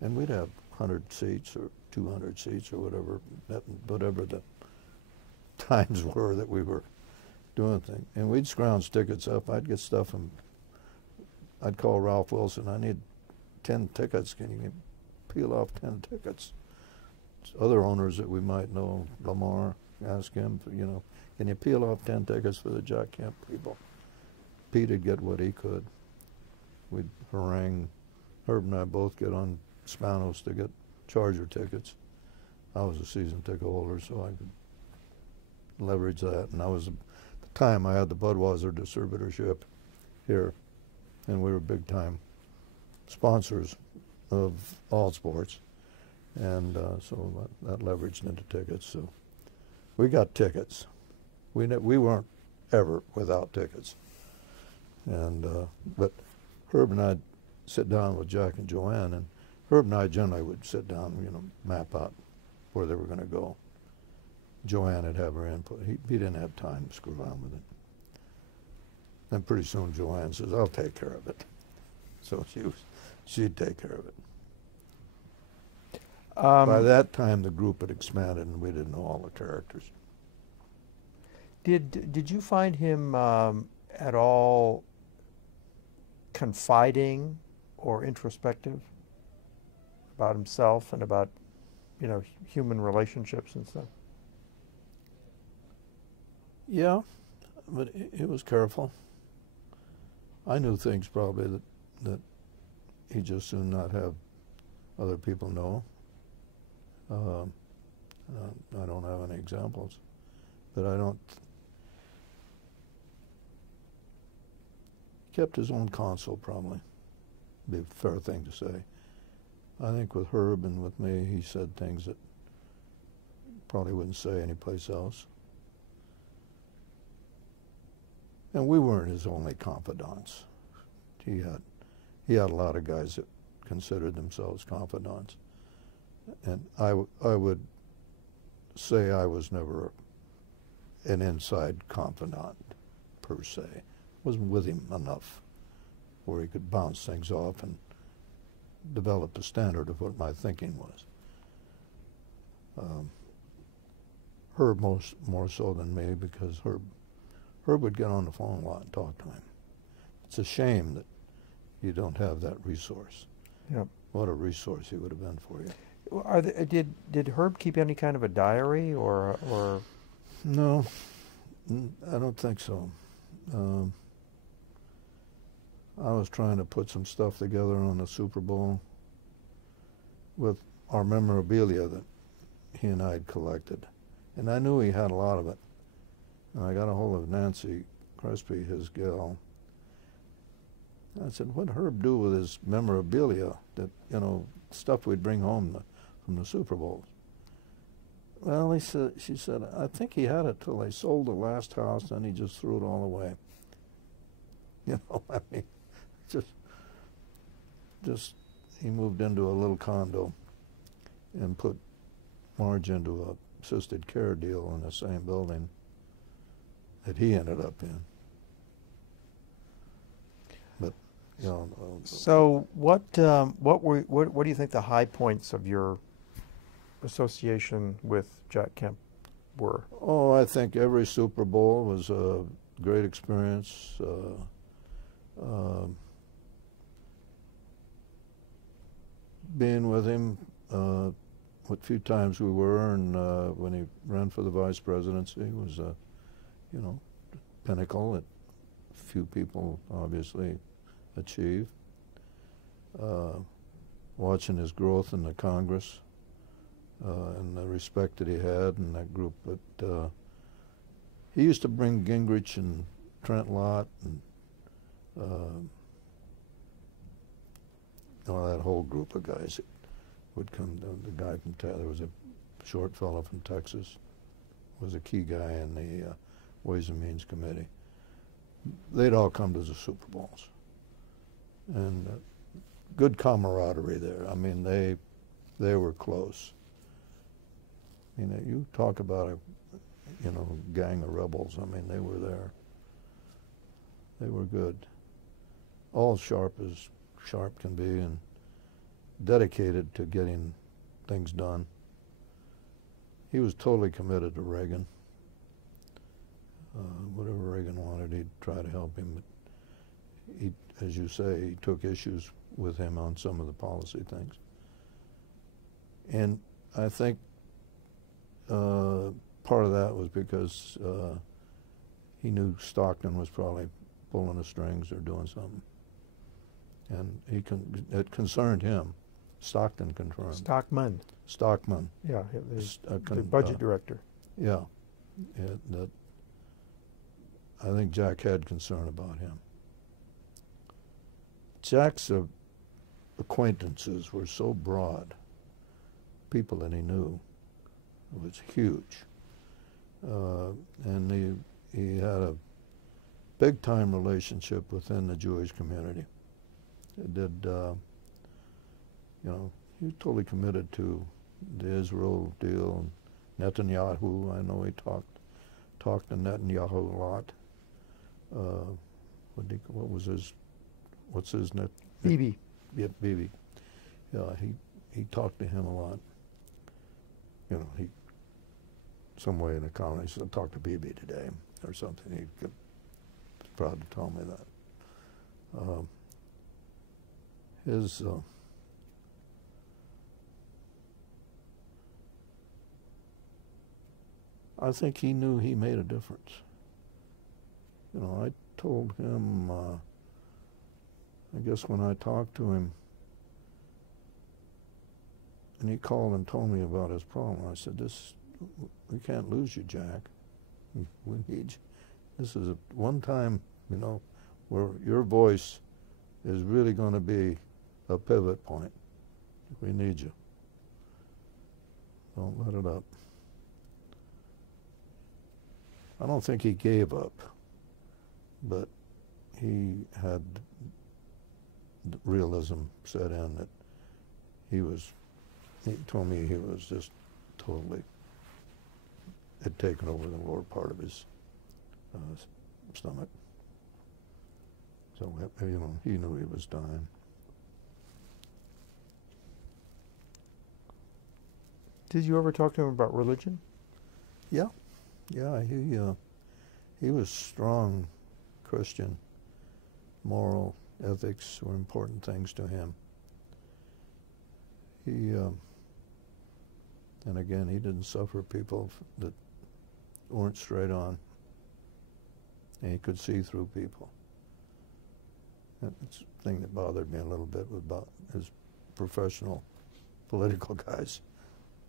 And we'd have 100 seats or 200 seats or whatever the times were that we were doing things. And we'd scrounge tickets up. I'd get stuff and I'd call Ralph Wilson. I need 10 tickets. Can you peel off 10 tickets? Other owners that we might know, Lamar, ask him, can you peel off 10 tickets for the Jack Kemp people? Pete'd get what he could. We'd harangue. Herb and I both get on Spanos to get Charger tickets. I was a season ticket holder, so I could leverage that. And I was, at the time, I had the Budweiser distributorship here, and we were big time sponsors of all sports, and so that leveraged into tickets. So we got tickets. We weren't ever without tickets. And but Herb and I'd sit down with Jack and Joanne, and Herb and I generally would sit down, map out where they were going to go. Joanne would have her input. He didn't have time to screw around with it. Then pretty soon Joanne says, "I'll take care of it." So she'd take care of it. By that time, the group had expanded, and we didn't know all the characters. Did you find him at all confiding or introspective about himself and about, human relationships and stuff? Yeah, but he was careful. I knew things probably that he'd just soon not have other people know. I don't have any examples, but I don't. Kept his own counsel, probably. Be a fair thing to say. I think with Herb and with me, he said things that probably wouldn't say anyplace else. And we weren't his only confidants. He had a lot of guys that considered themselves confidants. And I would say I was never an inside confidant, per se. Wasn't with him enough where he could bounce things off and develop a standard of what my thinking was. Herb more so than me, because Herb would get on the phone a lot and talk to him. It's a shame that you don't have that resource. Yep. What a resource he would have been for you. Did Herb keep any kind of a diary or? No, I don't think so. I was trying to put some stuff together on the Super Bowl with our memorabilia that he and I had collected. And I knew he had a lot of it. And I got a hold of Nancy Crespi, his gal. I said, "What'd Herb do with his memorabilia, that, stuff we'd bring home from the Super Bowls?" Well, she said, "I think he had it till they sold the last house, then he just threw it all away." I mean, just he moved into a little condo and put Marge into a assisted care deal in the same building that he ended up in. But So what do you think the high points of your association with Jack Kemp were? Oh, I think every Super Bowl was a great experience. Being with him, what few times we were, and when he ran for the vice presidency, was a, pinnacle that few people obviously achieve. Watching his growth in the Congress and the respect that he had in that group, but he used to bring Gingrich and Trent Lott and that whole group of guys that would come. The guy from there was a short fellow from Texas, was a key guy in the Ways and Means Committee. They'd all come to the Super Bowls, and good camaraderie there. I mean, they were close. You talk about a gang of rebels. I mean, they were there. They were good. All sharp as sharp can be, and dedicated to getting things done. He was totally committed to Reagan. Whatever Reagan wanted, he'd try to help him. But he, as you say, he took issues with him on some of the policy things. And I think part of that was because he knew Stockton was probably pulling the strings or doing something. And it concerned him Stockton confirmed. Stockman, yeah, the budget director. Yeah, that I think Jack had concern about him. Jack's acquaintances were so broad, people that he knew. It was huge. And he had a big-time relationship within the Jewish community. It did, you know, he was totally committed to the Israel deal. Netanyahu, I know he talked to Netanyahu a lot. What's his net? Bibi. Yeah, Bibi. Yeah, he talked to him a lot. You know, some way in the comment, he said, talk to Bibi today or something. He was proud to tell me that. I think he knew he made a difference. You know, I told him, I guess when I talked to him, and he called and told me about his problem, I said, we can't lose you, Jack. We need you. This is one time, you know, where your voice is really going to be a pivot point. We need you. Don't let it up. I don't think he gave up, but he had realism set in that he told me he was just totally, had taken over the lower part of his stomach. So, you know, he knew he was dying. Did you ever talk to him about religion? Yeah. Yeah, he was strong Christian. Moral ethics were important things to him. And again, he didn't suffer people that weren't straight on. And he could see through people. That's the thing that bothered me a little bit about his professional political guys,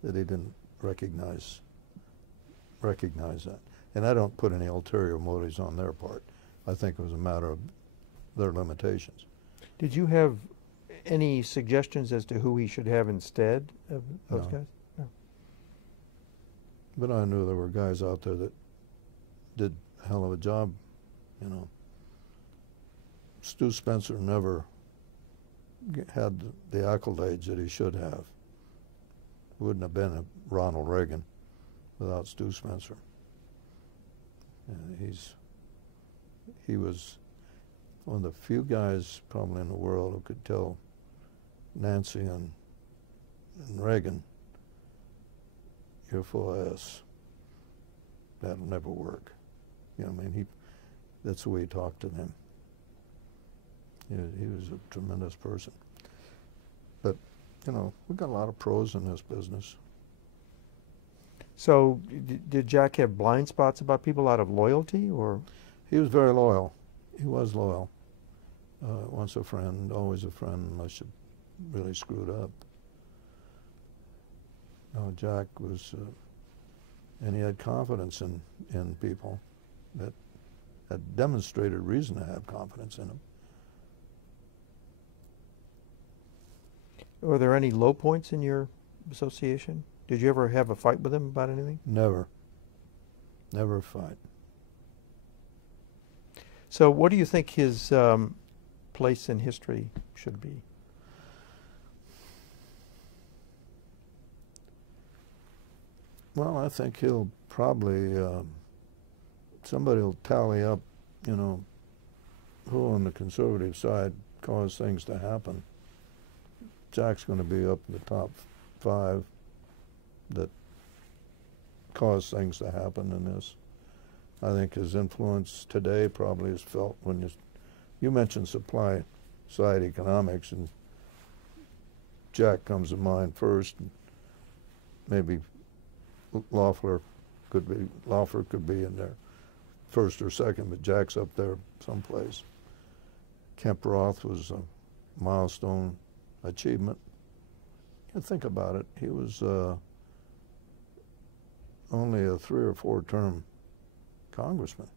that he didn't recognize that. And I don't put any ulterior motives on their part. I think it was a matter of their limitations. Did you have any suggestions as to who he should have instead of those guys? No. But I knew there were guys out there that did a hell of a job, you know. Stu Spencer never had the accolades that he should have. Wouldn't have been a Ronald Reagan without Stu Spencer. He was one of the few guys probably in the world who could tell Nancy and Reagan, you're full of ass. That'll never work. You know, I mean, that's the way he talked to them. He was a tremendous person. But, you know, we've got a lot of pros in this business. So did Jack have blind spots about people out of loyalty, or? He was very loyal. He was loyal. Once a friend, always a friend, unless you really screwed up. No, Jack was, and he had confidence in people that had demonstrated reason to have confidence in him. Were there any low points in your association? Did you ever have a fight with him about anything? Never. Never a fight. So what do you think his place in history should be? Well, I think he'll probably, somebody will tally up, you know, who on the conservative side caused things to happen. Jack's going to be up in the top 5 that caused things to happen in this. I think his influence today probably is felt when you mentioned supply side economics, and Jack comes to mind first. Maybe Loeffler could be in there first or second, but Jack's up there someplace. Kemp Roth was a milestone achievement. You think about it. He was only a 3 or 4 term congressman.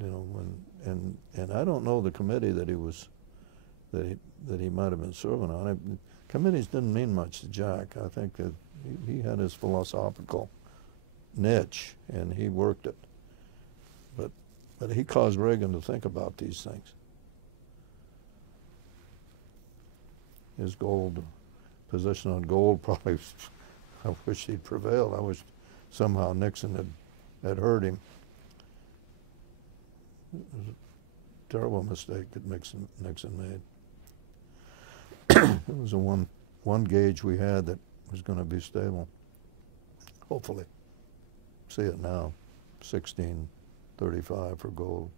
You know, and I don't know the committee that he was that he might have been serving on. Committees didn't mean much to Jack. I think that he had his philosophical niche and he worked it. But he caused Reagan to think about these things. His gold position on gold probably, I wish he'd prevailed. I wish somehow Nixon had heard him. It was a terrible mistake that Nixon made. It was a one gauge we had that was going to be stable. Hopefully. See it now, $16.35 for gold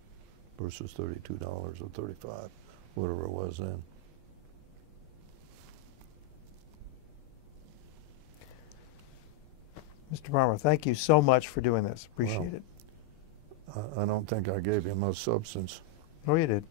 versus $32 or $35, whatever it was then. Mr. Parma, thank you so much for doing this. Appreciate it. I don't think I gave you much substance. Oh, you did.